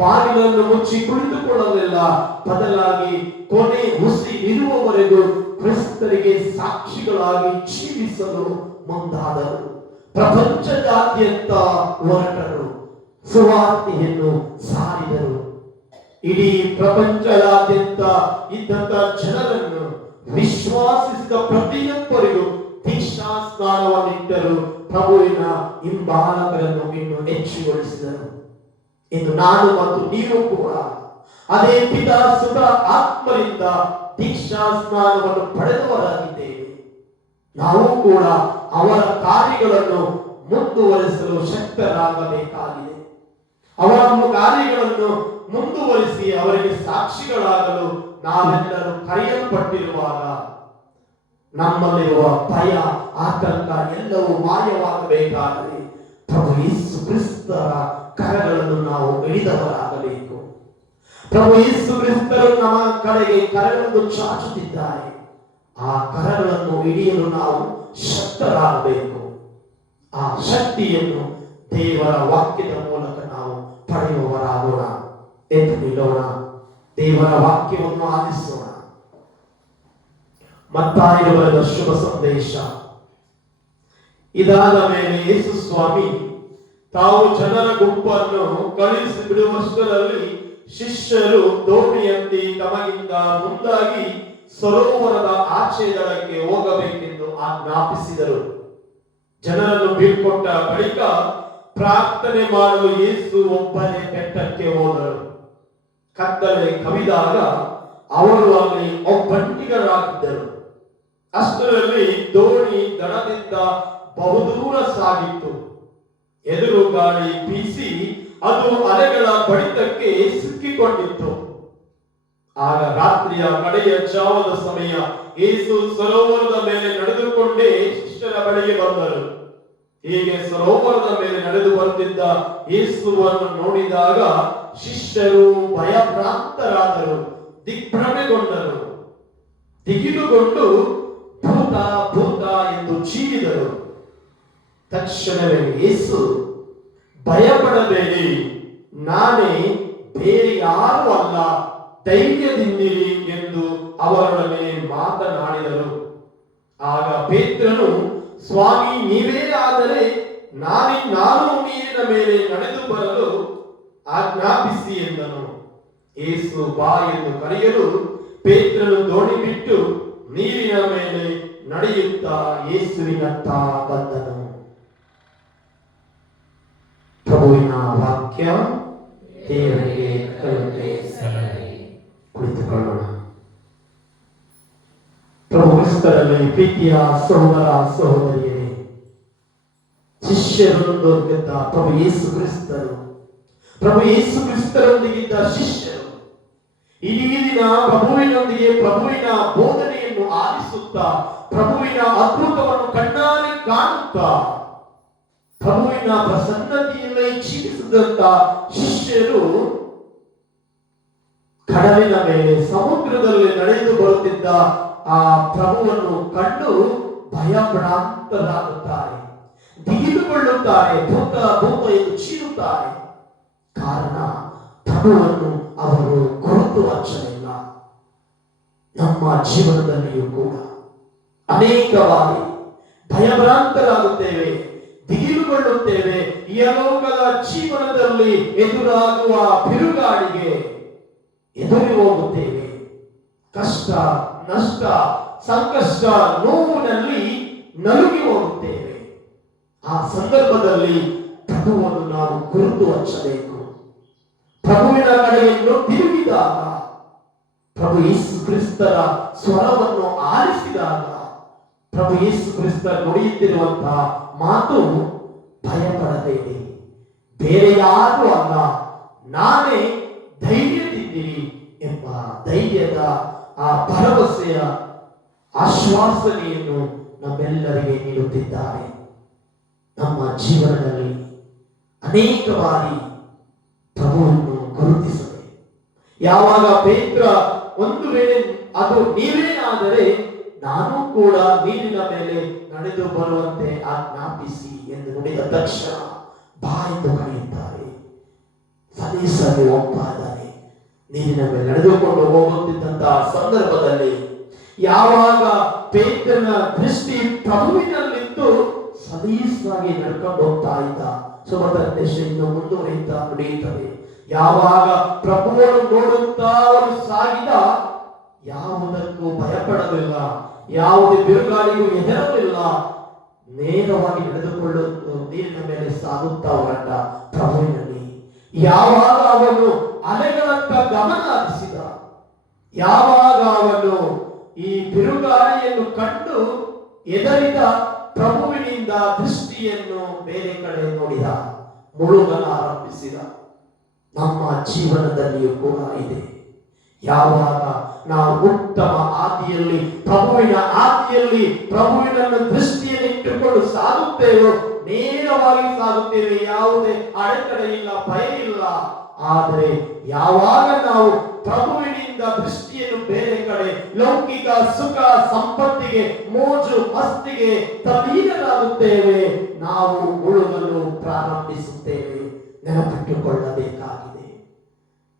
ಬಾಗಿಲನ್ನು ಮುಚ್ಚಿ ಕುಳಿತುಕೊಳ್ಳಲಿಲ್ಲ, ಬದಲಾಗಿ ಕೊನೆ ಉಸಿರಿರುವವರೆಗೂ ಕ್ರಿಸ್ತರಿಗೆ ಸಾಕ್ಷಿಗಳಾಗಿ ಜೀವಿಸಲು ಮುಂದಾದರು. ಪ್ರಪಂಚದಾದ್ಯಂತ ಹೊರಟರು, ಸುವಾರ್ತೆಯನ್ನು ಸಾರಿದರು. ಇಡೀ ಪ್ರಪಂಚದಾದ್ಯಂತ ಇದ್ದಂತ ಜನರನ್ನು ವಿಶ್ವಾಸಿಸಿದ ಪ್ರತಿಯೊಬ್ಬರಿಗೂ ದೀಕ್ಷಾ ಸ್ನಾನವನ್ನಿಟ್ಟರು. ಪ್ರಭುವಿನ ಹಿಂಬಾಲಕರನ್ನು ಇನ್ನೂ ಹೆಚ್ಚುಗೊಳಿಸಿದರು. ಇನ್ನು ನಾನು ಮತ್ತು ನೀವು ಕೂಡ ಅದೇ ಪಿತಾ ಸುತ ಆತ್ಮರಿಂದ ದೀಕ್ಷಾ ಸ್ನಾನವನ್ನು ಪಡೆದವರಾಗಿದ್ದೇವೆ. ನಾವು ಕೂಡ ಅವರ ಕಾರ್ಯಗಳನ್ನು ಮುಂದುವರಿಸಲು ಶಕ್ತರಾಗಬೇಕಾಗಿದೆ. ಅವರ ಕಾರ್ಯಗಳನ್ನು ಮುಂದುವರಿಸಿ ಅವರಿಗೆ ಸಾಕ್ಷಿಗಳಾಗಲು ನಾವೆಲ್ಲರೂ ಕರೆಯಲ್ಪಟ್ಟಿರುವಾಗ ನಮ್ಮಲ್ಲಿರುವ ಭಯ, ಆತಂಕ ಎಲ್ಲವೂ ಮಾಯವಾಗಬೇಕಾದರೆ ಪ್ರಭು ಯೇಸು ಕ್ರಿಸ್ತರ ಕರಗಳನ್ನು ನಾವು ಹಿಡಿದವರಾಗಬೇಕು. ಪ್ರಭು ಯೇಸು ಕ್ರಿಸ್ತರು ನಮ್ಮ ಕಡೆಗೆ ಕರಗಳನ್ನು ಚಾಚುತ್ತಿದ್ದಾರೆ. ಆ ಕರಗಳನ್ನು ಹಿಡಿಯಲು ನಾವು ಶಕ್ತರಾಗಬೇಕು. ಆ ಶಕ್ತಿಯನ್ನು ದೇವರ ವಾಕ್ಯದ ಮೂಲಕ ನಾವು ಪಡೆಯುವವರಾಗೋಣ. ಎದ್ದು ನಿಲ್ಲೋಣ, ದೇವರ ವಾಕ್ಯವನ್ನು ಆಲಿಸೋಣ. ಮತ್ತಾಯ ಬರೆದ ಶುಭ ಸಂದೇಶ. ಇದಾದ ಮೇಲೆ ಯೇಸು ಸ್ವಾಮಿ ತಾವು ಜನರ ಗುಂಪನ್ನು ಕಳುಹಿಸಿ ಬಿಡುವಷ್ಟರಲ್ಲಿ ಶಿಷ್ಯರು ದೋಣಿಯಂತೆ ತಮಗಿಂದ ಮುಂದಾಗಿ ಸರೋವರದ ಆಚೆ ದಡಕ್ಕೆ ಹೋಗಬೇಕೆಂದು ಆಜ್ಞಾಪಿಸಿದರು. ಜನರನ್ನು ಬೀಳ್ಕೊಟ್ಟ ಬಳಿಕ ಪ್ರಾರ್ಥನೆ ಮಾಡಲು ಯೇಸು ಒಬ್ಬನೇ ಬೆಟ್ಟಕ್ಕೆ ಹೋದರು. ಕತ್ತಲೆ ಕವಿದಾಗ ಅವರು ಅಲ್ಲಿ ಒಬ್ಬಂಟಿಗರಾಗಿದ್ದರು. ಅಷ್ಟರಲ್ಲಿ ದೋಣಿ ದಡದಿಂದ ಬಹುದೂರ ಸಾಗಿತ್ತು. ಎದುರು ಗಾಳಿ ಬೀಸಿ ಅದು ಅಲೆಗಳ ಬಡಿತಕ್ಕೆ ಸಿಕ್ಕಿಕೊಂಡಿತ್ತು. ಆಗ ರಾತ್ರಿಯ ಕಡೆಯ ಜಾವದ ಸಮಯ ಯೇಸು ಸರೋವರದ ಮೇಲೆ ನಡೆದುಕೊಂಡೇ ಶಿಷ್ಯರ ಬಳಿಗೆ ಬಂದರು. ಹೀಗೆ ಸರೋವರದ ಮೇಲೆ ನಡೆದು ಬಂದಿದ್ದ ಯೇಸುವನ್ನು ನೋಡಿದಾಗ ಶಿಷ್ಯರು ಭಯಭ್ರಾಂತರಾದರು, ದಿಗ್ಭ್ರಮೆಗೊಂಡರು, ದಿಗಿಲುಗೊಂಡು ಭೂತ ಭೂತ ಎಂದು ಚೀರಿದರು. ತಕ್ಷಣವೇ ಯೇಸು, ಭಯಪಡಬೇಡಿ, ನಾನೇ, ಬೇರೆ ಯಾರೂ ಅಲ್ಲ, ಧೈರ್ಯದಿಂದಿರಿ ಎಂದು ಅವರೊಡನೆ ಮಾತನಾಡಿದರು. ಆಗ ಪೇತ್ರನು, ಸ್ವಾಮಿ, ನೀವೇ ಆದರೆ ನಾನು ನೀರಿನ ಮೇಲೆ ನಡೆದು ಬರಲು ಆಜ್ಞಾಪಿಸಿ ಎಂದನು. ಯೇಸು ಬಾ ಎಂದು ಕರೆಯಲು ಪೇತ್ರನು ದೋಣಿ ಬಿಟ್ಟು ನೀರಿನ ಮೇಲೆ ನಡೆಯುತ್ತಾ ಯೇಸುವಿನತ್ತ ಬಂದನು. ಪ್ರಭುವಿನ ವಾಕ್ಯ. ದೇವರಿಗೆ ಕೃತಜ್ಞತೆ ಸಲ್ಲಲಿ. ಕುಳಿತುಕೊಳ್ಳೋಣ. ಪ್ರಭು ಕ್ರಿಸ್ತರಲ್ಲಿ ಪ್ರೀತಿಯ ಸಹೋದರ ಸಹೋದರಿಯರೇ, ಶಿಷ್ಯರೊಂದಿಗಿದ್ದ ಪ್ರಭು ಯೇಸು ಕ್ರಿಸ್ತರು, ಪ್ರಭು ಯೇಸು ಕ್ರಿಸ್ತರೊಂದಿಗಿದ್ದ ಶಿಷ್ಯರು ಇಡೀ ದಿನ ಪ್ರಭುವಿನೊಂದಿಗೆ ಪ್ರಭುವಿನ ಬೋಧನೆಯನ್ನು ಆಲಿಸುತ್ತಾ, ಪ್ರಭುವಿನ ಅದ್ಭುತವನ್ನು ಕಣ್ಣಾರೆ ಕಾಣುತ್ತಾ, ಪ್ರಭುವಿನ ಪ್ರಸನ್ನತೆಯನ್ನು ಇಚ್ಛಿಸಿದಂತ ಶಿಷ್ಯರು ಕಡಲಿನ ಮೇಲೆ, ಸಮುದ್ರದಲ್ಲಿ ನಡೆದು ಬರುತ್ತಿದ್ದ ಆ ಪ್ರಭುವನ್ನು ಕಂಡು ಭಯಭ್ರಾಂತರಾಗುತ್ತಾರೆ, ದಿಗಿಲುಗೊಳ್ಳುತ್ತಾರೆ, ಭೂತ ಭೂತ ಎಂದು ಚೀರುತ್ತಾರೆ. ಕಾರಣ, ಪ್ರಭುವನ್ನು ಅವರು ಗುರುತು ಹಚ್ಚಲಿಲ್ಲ. ನಮ್ಮ ಜೀವನದಲ್ಲಿಯೂ ಕೂಡ ಅನೇಕ ಬಾರಿ ಭಯಭ್ರಾಂತರಾಗುತ್ತೇವೆ, ದಿಗಿಲುಗೊಳ್ಳುತ್ತೇವೆ. ಈ ಲೋಕದ ಜೀವನದಲ್ಲಿ ಎದುರಾಗುವ ಬಿರುಗಾಳಿಗೆ ಎದುರಿ ಹೋಗುತ್ತೇವೆ. ಕಷ್ಟ, ನಷ್ಟ, ಸಂಕಷ್ಟ, ನೋವಿನಲ್ಲಿ ನಲುಗಿ ಹೋಗುತ್ತೇವೆ. ಆ ಸಂದರ್ಭದಲ್ಲಿ ಪ್ರಭುವನ್ನು ನಾವು ಗುರುತು ಹಚ್ಚಬೇಕು. ಪ್ರಭುವಿನ ಕಡೆಯನ್ನು ತಿರುಗಿದಾಗ, ಪ್ರಭು ಯೇಸು ಕ್ರಿಸ್ತರ ಸ್ವರವನ್ನು ಆಲಿಸಿದಾಗ, ಪ್ರಭು ಯೇಸು ಕ್ರಿಸ್ತ ನುಡಿಯುತ್ತಿರುವಂತಹ ಮಾತು, ಭಯಪಡಬೇಡಿ, ಬೇರೆ ಯಾರು ಅಲ್ಲ, ನಾನೇ, ಧೈರ್ಯದಿಂದಿರಿ ಎಂಬ ಧೈರ್ಯದ ಆ ಭರವಸೆಯ ಆಶ್ವಾಸನೆಯನ್ನು ನಮ್ಮೆಲ್ಲರಿಗೆ ನೀಡುತ್ತಿದ್ದಾರೆ. ನಮ್ಮ ಜೀವನದಲ್ಲಿ ಅನೇಕ ಬಾರಿ ಪ್ರಭುವನ್ನು ಗುರುತಿಸದೆ, ಯಾವಾಗ ಪೇತ್ರ ಒಂದು ವೇಳೆ ಅದು ನೀವೇನಾದರೆ ನಾನು ಕೂಡ ನೀರಿನ ಮೇಲೆ ನಡೆದು ಬರುವಂತೆ ಆಜ್ಞಾಪಿಸಿ ಎಂದು ನುಡಿದ ತಕ್ಷಣ ಬಾ ಎಂದು ಕರೆಯುತ್ತಾರೆ. ಸಲೀಸಾಗಿ ಹೋಗ್ತಾ ಇದ್ದಾನೆ. ನೀರಿನ ಮೇಲೆ ನಡೆದುಕೊಂಡು ಹೋಗುತ್ತಿದ್ದಂತಹ ಸಂದರ್ಭದಲ್ಲಿ ಯಾವಾಗ ಪೇತ್ರನ ದೃಷ್ಟಿ ಪ್ರಭುವಿನಲ್ಲಿದ್ದು ಸಲೀಸಾಗಿ ನಡ್ಕೊಂಡು ಹೋಗ್ತಾ ಇದ್ದ, ಸುಭದ್ರತೆಯನ್ನು ಮುಂದುವರಿಯುತ್ತಾ ನುಡಿಯುತ್ತದೆ. ಯಾವಾಗ ಪ್ರಭುವನ್ನು ನೋಡುತ್ತಾ ಅವರು ಸಾಗಿದ, ಯಾವುದಕ್ಕೂ ಭಯಪಡಲಿಲ್ಲ, ಯಾವುದೇ ಬಿರುಗಾಳಿಗೂ ಹೆದರಲಿಲ್ಲ, ನೇರವಾಗಿ ನಡೆದುಕೊಳ್ಳುವುದು ನೀರಿನ ಮೇಲೆ ಸಾಗುತ್ತಾ ಹೊರಟ ಪ್ರಭುವಿನಲ್ಲಿ. ಯಾವಾಗ ಅವನು ಅಲೆಗಳತ್ತ ಗಮನ ಹರಿಸಿದ, ಯಾವಾಗ ಅವನು ಈ ಬಿರುಗಾಳಿಯನ್ನು ಕಂಡು ಎದರಿದ, ಪ್ರಭುವಿನಿಂದ ದೃಷ್ಟಿಯನ್ನು ಬೇರೆ ಕಡೆ ನೋಡಿದ, ಮುಳುಗಲು ಆರಂಭಿಸಿದ. ನಮ್ಮ ಜೀವನದಲ್ಲಿಯೂ ಕೂಡ ಇದೆ. ಯಾವಾಗ ನಾವು ಉತ್ತಮ ಆದಿಯಲ್ಲಿ, ಪ್ರಭುವಿನ ಆದಿಯಲ್ಲಿ ಪ್ರಭುವಿನನ್ನು ದೃಷ್ಟಿಯನ್ನು ಇಟ್ಟುಕೊಂಡು ಸಾಗುತ್ತೇವೋ, ನೇರವಾಗಿ ಸಾಗುತ್ತೇವೆ, ಯಾವುದೇ ಅಡೆತಡೆ ಇಲ್ಲ, ಭಯ ಇಲ್ಲ. ಆದರೆ ಯಾವಾಗ ನಾವು ಪ್ರಭುವಿನಿಂದ ದೃಷ್ಟಿಯನ್ನು ಬೇರೆ ಕಡೆ ಲೌಕಿಕ ಸುಖ ಸಂಪತ್ತಿಗೆ, ಮೋಜು ಮಸ್ತಿಗೆ ತಲ್ಲೀನರಾಗುತ್ತೇವೆ, ನಾವು ಮುಳುಗಲು ಪ್ರಾರಂಭಿಸುತ್ತೇವೆ. ನೆನಪಿಟ್ಟುಕೊಳ್ಳಬೇಕಾಗಿದೆ.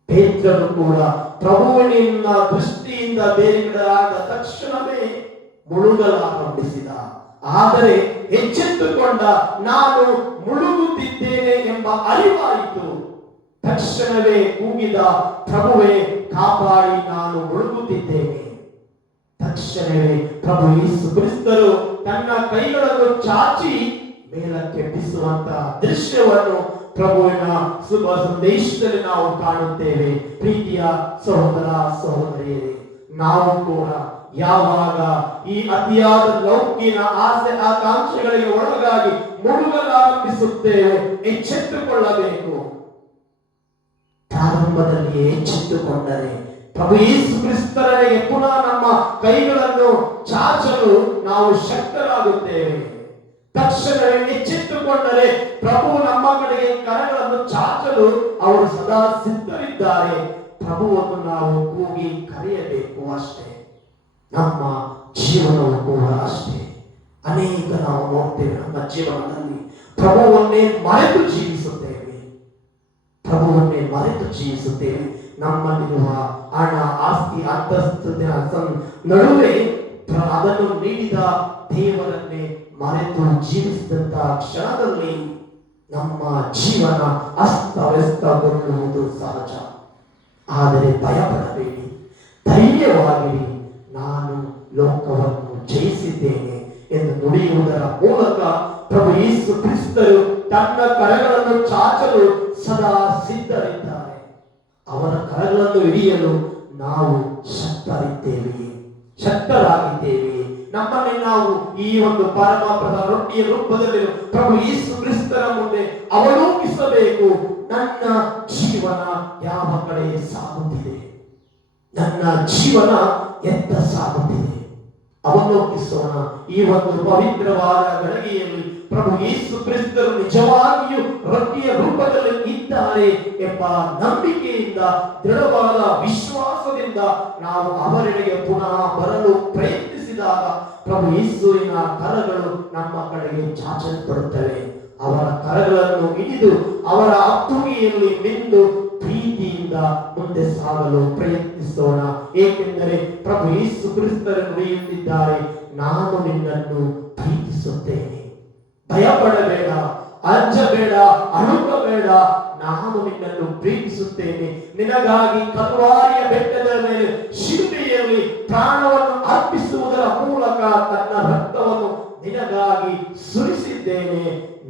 ಪೇತ್ರನು ಕೂಡ ಪ್ರಭುವಿನಿಂದ ದೃಷ್ಟಿಯಿಂದ ಬೇರೆಗಡೆಯಾದ ತಕ್ಷಣವೇ ಮುಳುಗಲಾರಂಭಿಸಿದ. ಆದರೆ ಎಚ್ಚೆತ್ತುಕೊಂಡ, ನಾನು ಮುಳುಗುತ್ತಿದ್ದೇನೆ ಎಂಬ ಅರಿವಾಯಿತು. ತಕ್ಷಣವೇ ಕೂಗಿದ, ಪ್ರಭುವೇ ಕಾಪಾಡಿ, ನಾನು ಮುಳುಗುತ್ತಿದ್ದೇನೆ. ತಕ್ಷಣವೇ ಪ್ರಭು ಯೇಸು ಕ್ರಿಸ್ತರು ತನ್ನ ಕೈಗಳನ್ನು ಚಾಚಿ ಮೇಲಕ್ಕೆ ಬಿಸುವಂತ ದೃಶ್ಯವನ್ನು ಪ್ರಭುವಿನ ಶುಭ ಸಂದೇಶದಲ್ಲಿ ನಾವು ಕಾಣುತ್ತೇವೆ. ಪ್ರೀತಿಯ ಸಹೋದರ ಸಹೋದರಿಯರೇ, ನಾವು ಕೂಡ ಯಾವಾಗ ಈ ಅತಿಯಾದ ಲೌಕಿಕ ಆಸೆ ಆಕಾಂಕ್ಷೆಗಳಿಗೆ ಒಳಗಾಗಿ ಮುಳುಗಲಾರಂಭಿಸುತ್ತೇವೆ, ಎಚ್ಚೆತ್ತುಕೊಳ್ಳಬೇಕು. ಪ್ರಾರಂಭದಲ್ಲಿ ಎಚ್ಚೆತ್ತುಕೊಂಡರೆ ಪ್ರಭು ಯೇಸು ಕ್ರಿಸ್ತನಿಗೆ ಪುನಃ ನಮ್ಮ ಕೈಗಳನ್ನು ಚಾಚಲು ನಾವು ಶಕ್ತರಾಗುತ್ತೇವೆ. ತಕ್ಷಣವೇ ಎಚ್ಚೆತ್ತುಕೊಂಡರೆ ಪ್ರಭು ನಮ್ಮ ಕಡೆಗೆ ಕರಗಳನ್ನು ಚಾಚಲು ಅವರು ಸದಾ ಸಿದ್ಧರಿದ್ದಾರೆ. ಪ್ರಭುವನ್ನು ನಾವು ಕೂಗಿ ಕರೆಯಬೇಕು ಅಷ್ಟೇ. ನಮ್ಮ ಜೀವನವು ಕೂಡ ಅಷ್ಟೇ. ಅನೇಕ ನಾವು ನೋಡ್ತೇವೆ ನಮ್ಮ ಜೀವನದಲ್ಲಿ ಪ್ರಭುವನ್ನೇ ಮರೆತು ಜೀವಿಸುತ್ತೇವೆ. ಪ್ರಭುವನ್ನೇ ಮರೆತು ಜೀವಿಸುತ್ತೇವೆ. ನಮ್ಮಲ್ಲಿರುವ ಹಣ, ಆಸ್ತಿ, ಅಂತಸ್ತಿನ ನಡುವೆ ಅದನ್ನು ನೀಡಿದ ದೇವರನ್ನೇ ಮರೆತು ಜೀವಿಸಿದಂತಹ ಕ್ಷಣದಲ್ಲಿ ನಮ್ಮ ಜೀವನ ಅಸ್ತವ್ಯಸ್ತಗೊಳ್ಳುವುದು ಸಹಜ. ಆದರೆ ಭಯಪಡಬೇಡಿ, ಧೈರ್ಯವಾಗಿರಿ. ನಾನು ಲೋಕವನ್ನು ಜಯಿಸಿದ್ದೇನೆ ಎಂದು ನುಡಿಯುವುದರ ಮೂಲಕ ಪ್ರಭು ಯೇಸು ಕ್ರಿಸ್ತರು ತನ್ನ ಕರಗಳನ್ನು ಚಾಚಲು ಸದಾ ಸಿದ್ಧರಿದ್ದಾರೆ. ಅವರ ಕರಗಳನ್ನು ಹಿಡಿಯಲು ನಾವು ಶಕ್ತರಾಗಿದ್ದೇವೆ. ನಮ್ಮನ್ನೇ ನಾವು ಈ ಒಂದು ಪರಮಾತ್ಮದ ರೊಟ್ಟಿಯ ರೂಪದಲ್ಲಿ ಪ್ರಭು ಯೇಸು ಕ್ರಿಸ್ತರ ಮುಂದೆ ಅವಲೋಕಿಸಬೇಕು. ನನ್ನ ಜೀವನ ಯಾವ ಕಡೆ ಸಾಗುತ್ತಿದೆ, ನನ್ನ ಜೀವನ ಎತ್ತ ಸಾಗುತ್ತಿದೆ, ಅವಲೋಕಿಸೋಣ. ಈ ಒಂದು ಪವಿತ್ರವಾದ ಗಳಿಗೆಯಲ್ಲಿ ಪ್ರಭು ಯೇಸು ಕ್ರಿಸ್ತರು ನಿಜವಾಗಿಯೂ ರೊಟ್ಟಿಯ ರೂಪದಲ್ಲಿ ಇದ್ದಾರೆ ಎಂಬ ನಂಬಿಕೆಯಿಂದ, ದೃಢವಾದ ವಿಶ್ವಾಸದಿಂದ ನಾವು ಅವರೆಡೆಗೆ ಪುನಃ ಬರಲು ಪ್ರಯತ್ನಿಸಿದಾಗ ಪ್ರಭು ಯೇಸುವಿನ ಕರಗಳು ನಮ್ಮ ಕಡೆಗೆ ಚಾಚಲ್ಪಡುತ್ತವೆ. ಅವರ ಕರಗಳನ್ನು ಹಿಡಿದು ಅವರ ಅಪ್ಪುಗೆಯಲ್ಲಿ ನಿಂತು ಪ್ರೀತಿಯಿಂದ ಮುಂದೆ ಸಾಗಲು ಪ್ರಯತ್ನಿಸೋಣ. ಏಕೆಂದರೆ ಪ್ರಭು ಯೇಸು ಕ್ರಿಸ್ತರು ನುಡಿಯುತ್ತಿದ್ದಾರೆ, ನಾನು ನಿನ್ನನ್ನು ಪ್ರೀತಿಸುತ್ತೇನೆ. ಭಯಪಡಬೇಡ, ಅಂಜಬೇಡ, ಅಳುಕಬೇಡ, ನಾನು ನಿನ್ನನ್ನು ಪ್ರೀತಿಸುತ್ತೇನೆ. ನಿನಗಾಗಿ ಕಲ್ವಾರಿಯ ಬೆಟ್ಟದ ಮೇಲೆ ಶಿಲುಬೆಯಲ್ಲಿ ಪ್ರಾಣವನ್ನು ಅರ್ಪಿಸುವುದರ ಮೂಲಕ ತನ್ನ ರಕ್ತವನ್ನು ನಿನಗಾಗಿ ಸುರಿಸಿದ್ದೇನೆ.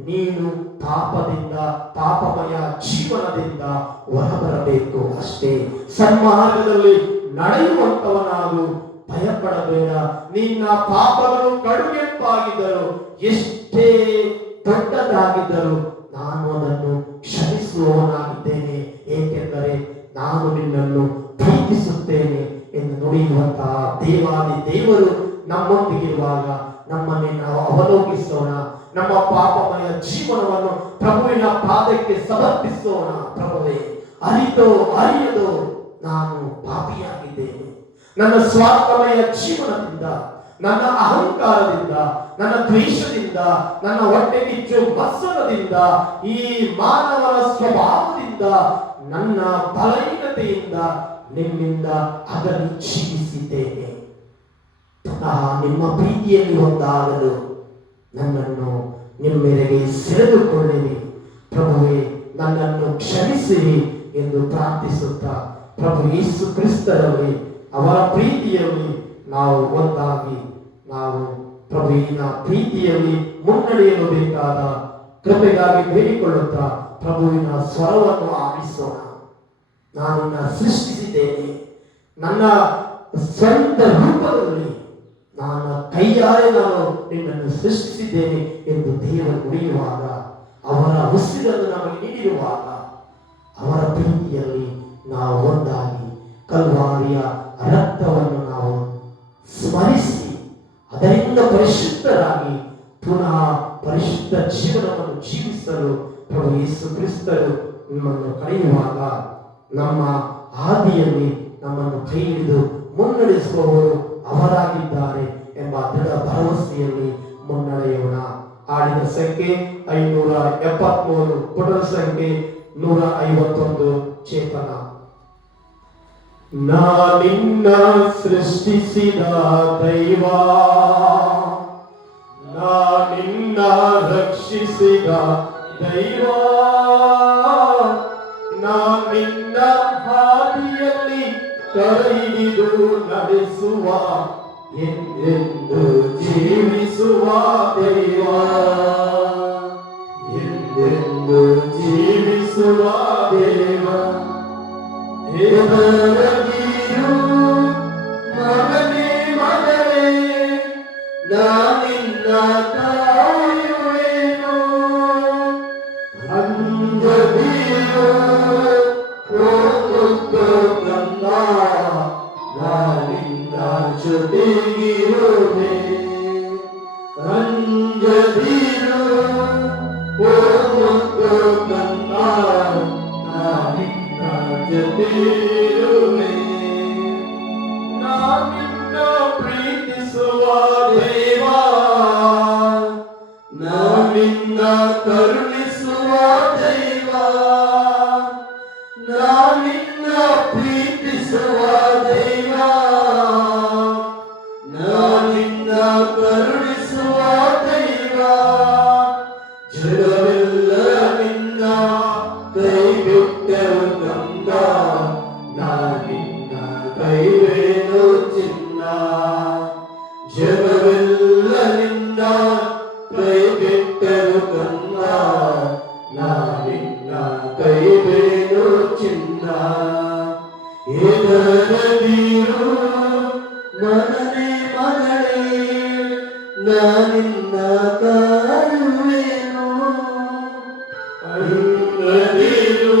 ನೀನು ಪಾಪದಿಂದ, ಪಾಪಮಯ ಜೀವನದಿಂದ ಹೊರಬರಬೇಕು ಅಷ್ಟೇ. ಸನ್ಮಾರ್ಗದಲ್ಲಿ ನಡೆಯುವಂತವನಾಗು, ಭಯಪಡಬೇಡ. ನಿನ್ನ ಪಾಪಗಳು ಕಡುಗೆಂಪಾಗಿದ್ದರು, ಎಷ್ಟೇ ದೊಡ್ಡದಾಗಿದ್ದರು ನಾನು ಅದನ್ನು ಕ್ಷಮಿಸುವವನಾಗಿದ್ದೇನೆ. ಏಕೆಂದರೆ ನಾನು ನಿನ್ನನ್ನು ಪ್ರೀತಿಸುತ್ತೇನೆ ಎಂದು ನುಡಿಯುವಂತಹ ದೇವಾದಿ ದೇವರು ನಮ್ಮೊಂದಿಗಿರುವಾಗ ನಮ್ಮನ್ನೇ ನಾವು ಅವಲೋಕಿಸೋಣ. ನಮ್ಮ ಪಾಪಮಯ ಜೀವನವನ್ನು ಪ್ರಭುವಿನ ಪಾದಕ್ಕೆ ಸಮರ್ಪಿಸೋಣ. ಪ್ರಭುವೇ, ಅರಿತೋ ಅರಿಯದೋ ನಾನು ಪಾಪಿಯಾಗಿದ್ದೇನೆ. ನನ್ನ ಸ್ವಾರ್ಥಮಯ ಜೀವನದಿಂದ, ನನ್ನ ಅಹಂಕಾರದಿಂದ, ನನ್ನ ದ್ವೇಷದಿಂದ, ನನ್ನ ಹೊಟ್ಟೆ ಕಿಚ್ಚು ಮತ್ಸರದಿಂದ, ಈ ಮಾನವನ ಸ್ವಭಾವದಿಂದ, ನನ್ನ ಬಲಹೀನತೆಯಿಂದ ನಿಮ್ಮಿಂದ ಅಗಲಿ ಜೀವಿಸಿದ್ದೇನೆ. ನಿಮ್ಮ ಪ್ರೀತಿಯಲ್ಲಿ ಒಂದಾಗಲು ನನ್ನನ್ನು ನಿಮ್ಮೆಡೆಗೆ ಸೆಳೆದುಕೊಳ್ಳಿರಿ. ಪ್ರಭುವೇ, ನನ್ನನ್ನು ಕ್ಷಮಿಸಿರಿ ಎಂದು ಪ್ರಾರ್ಥಿಸುತ್ತಾ ಪ್ರಭು ಯೇಸು ಕ್ರಿಸ್ತರಲ್ಲಿ, ಅವರ ಪ್ರೀತಿಯಲ್ಲಿ ನಾವು ಒಂದಾಗಿ ನಾವು ಪ್ರಭುವಿನ ಪ್ರೀತಿಯಲ್ಲಿ ಮುನ್ನಡೆಯಲು ಬೇಕಾದ ಕೃಪೆಗಾಗಿ ಬೇಡಿಕೊಳ್ಳುತ್ತಾ ಪ್ರಭುವಿನ ಸ್ವರವನ್ನು ಆಲಿಸೋಣ. ನಾನಿನ್ನ ಸೃಷ್ಟಿಸಿದ್ದೇನೆ, ನನ್ನ ಸ್ವಂತ ರೂಪದಲ್ಲಿ ನಾನು ಕೈಯಾರೆ ನಾನು ನಿನ್ನನ್ನು ಸೃಷ್ಟಿಸಿದ್ದೇನೆ ಎಂದು ದೇವರು ನುಡಿಯುವಾಗ, ಅವರ ಉಸಿರನ್ನು ನಮಗೆ ನೀಡಿರುವಾಗ, ಅವರ ಪ್ರೀತಿಯಲ್ಲಿ ನಾವು ಒಂದಾಗಿ ಕಲ್ವಾರಿಯ ರಕ್ತವನ್ನು ನಾವು ಸ್ಮರಿಸಿ ಅದರಿಂದ ಪರಿಶುದ್ಧರಾಗಿ ಪುನಃ ಪರಿಶುದ್ಧ ಜೀವನವನ್ನು ಜೀವಿಸಲು ಪ್ರಭು ಯೇಸು ಕ್ರಿಸ್ತರು ನಿಮ್ಮನ್ನು ಕರೆಯುವಾಗ ನಮ್ಮ ಹಾದಿಯಲ್ಲಿ ನಮ್ಮನ್ನು ಕೈ ಹಿಡಿದು ಮುನ್ನಡೆಸುವವರು ಅವರಾಗಿದ್ದಾರೆ ಎಂಬ ದೃಢ ಭರವಸೆಯಲ್ಲಿ ಮುನ್ನಡೆಯೋಣ. ಹಾಡಿನ ಸಂಖ್ಯೆ 573, ಪುಟದ ಸಂಖ್ಯೆ 151. ಚೇತನ. ನಾನಿನ್ನ ಸೃಷ್ಟಿಸಿದ ದೈವ, ನಾನಿನ್ನ ರಕ್ಷಿಸಿದ ದೈವ, ನಾನಿನ್ನ ಹಾದಿಯಲ್ಲಿ ಕೈಹಿಡಿದು ನಡೆಸುವ ಎಂದೆಂದು ಜೀವಿಸುವ ದೈವ, ಎಂದೆಂದು ಜೀವಿಸುವ ದೇವ. ದೇವರಗಿಯು ಮಗನೇ ಮಗಳೇ, ನಾನಿನ್ನ ಕಾಯುವೆನು. ಅಂಜದಿರು ಓ ಕಂದ, ಕರುಣಿಸುವ ದೈವ, ನಾನಿನ್ನ ಪ್ರೀತಿಸುವ ದೈವ, ನಾನಿನ್ನ ಕರುಣಿಸುವ ದೈವ. ಜಗವೆಲ್ಲ ನಿನ್ನ ಕೈ ಬಿಟ್ಟರು ಕಂದ, ನಾನಿನ್ನ ಕೈವೇನು ಚಿನ್ನ. ಜಗವೆಲ್ಲ ನಿನ್ನ ಕೈ ಬಿಟ್ಟರು ಕಂದ, ನಾನಿನ್ನ ಕೈವೇನು ಚಿನ್ನ. ಇದರದಿರು ಮಗನೇ ಮಗಳೇ, ನಾನಿನ್ನ ಕಾಯುವೆನು. ಅಂಗದಿರು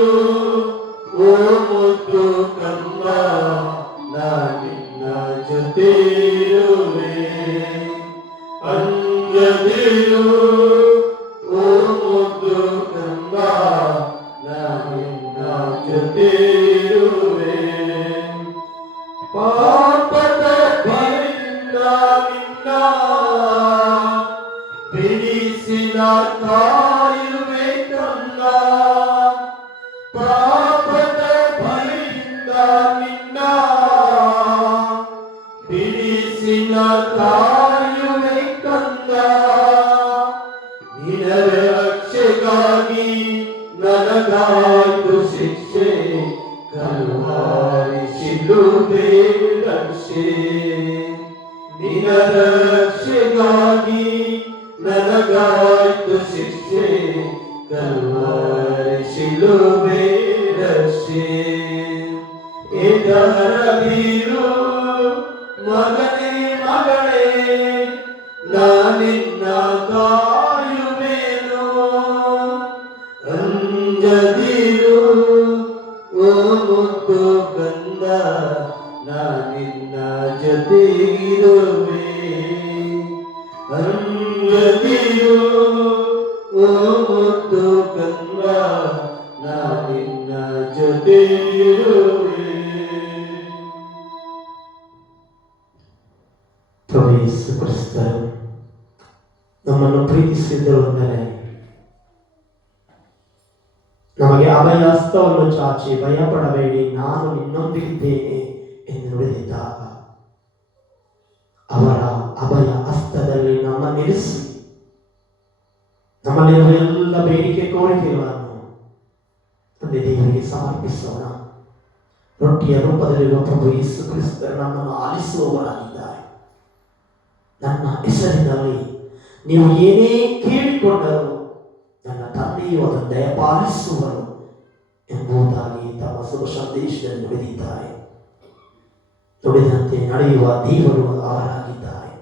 ಓ ಮುದ್ದು ಕಂದ, ನಾನಿನ್ನ ಜೊತೆ ಇರುವೆ. ಅಂಗದಿರು ಓ ಮುದ್ದು ಕಂದ, ನಾನಿನ್ನ ಜೊತೆ ಇರುವೆ. ಪಾಪದ ಭಯದಿಂದ ನಿನ್ನ ಬಿಡಿಸಿದ ಕಾಯುವೆ ಕಂದ. ಪಾಪದ ಭಯದಿಂದ ನಿನ್ನ ಬಿಡಿಸಿದ ಕಾಯುವೆ ಕಂದ. ನಿನ್ನ ರಕ್ಷೆಗಾಗಿ ನನಗಾಯ್ತು ಶಿಕ್ಷೆ, ಕಲ್ವಾರಿ ಶಿಲುಬೆ ರಕ್ಷೆ. ನಿನ್ನ ರಕ್ಷೆಗಾಗಿ ನನಗಾಯ್ತು ಶಿಕ್ಷೆ, ಕಲ್ವಾರಿ ಶಿಲುಬೆ ರಕ್ಷೆ. ಇದರದಿರು ಮಗನೇ ಮಗಳೇ, ನಾನಿನ್ನ ಕಾಯುವೆನು. ಅಂಜದಿರು ಓ ಮುದ್ದು ಕಂದ, ನಾನಿನ್ನ ಜೊತೆ ಇರುವೆ. ಅಂಜದಿರು ಓ ಮುದ್ದು ಕಂದ, ನಾನಿನ್ನ ಜೊತೆ ಇರುವೆ. ಪ್ರಭು ಯೇಸು ಕ್ರಿಸ್ತರು ನಮ್ಮನ್ನು ಪ್ರೀತಿಸಿದ್ದರೆಂದರೆ ನಮಗೆ ಅಭಯ ಹಸ್ತವನ್ನು ಚಾಚಿ ಭಯಪಡಬೇಡಿ, ನಾನು ನಿನ್ನೊಂದಿಗಿದ್ದೇನೆ ಎಂದು ನುಡಿದಿದ್ದಾಗ ಅವರ ಅಭಯ ಹಸ್ತದಲ್ಲಿ ನಮ್ಮನ್ನಿರಿಸಿ ನಮ್ಮಲ್ಲಿರುವ ಎಲ್ಲ ಬೇಡಿಕೆ ಕೋರಿಕೆಗಳನ್ನು ತಂದೆ ದೇವರಿಗೆ ಸಮರ್ಪಿಸೋಣ. ರೊಟ್ಟಿಯ ರೂಪದಲ್ಲಿರುವ ಪ್ರಭು ಯೇಸು ಕ್ರಿಸ್ತರು ನಮ್ಮನ್ನು ಆಲಿಸುವವರಾಗಿದ್ದಾರೆ. ನನ್ನ ಹೆಸರಿನಲ್ಲಿ ನೀವು ಏನೇ ಕೇಳಿಕೊಂಡರೂ ನನ್ನ ತಂದೆಯು ಅದನ್ನು ದಯಪಾಲಿಸುವರು ಎಂಬುದಾಗಿ ತಮ್ಮ ಶುಭ ಸಂದೇಶದಲ್ಲಿ ನುಡಿದಿದ್ದಾರೆ. ನುಡಿದಂತೆ ನಡೆಯುವ ದೇವರು ಅವರಾಗಿದ್ದಾರೆ.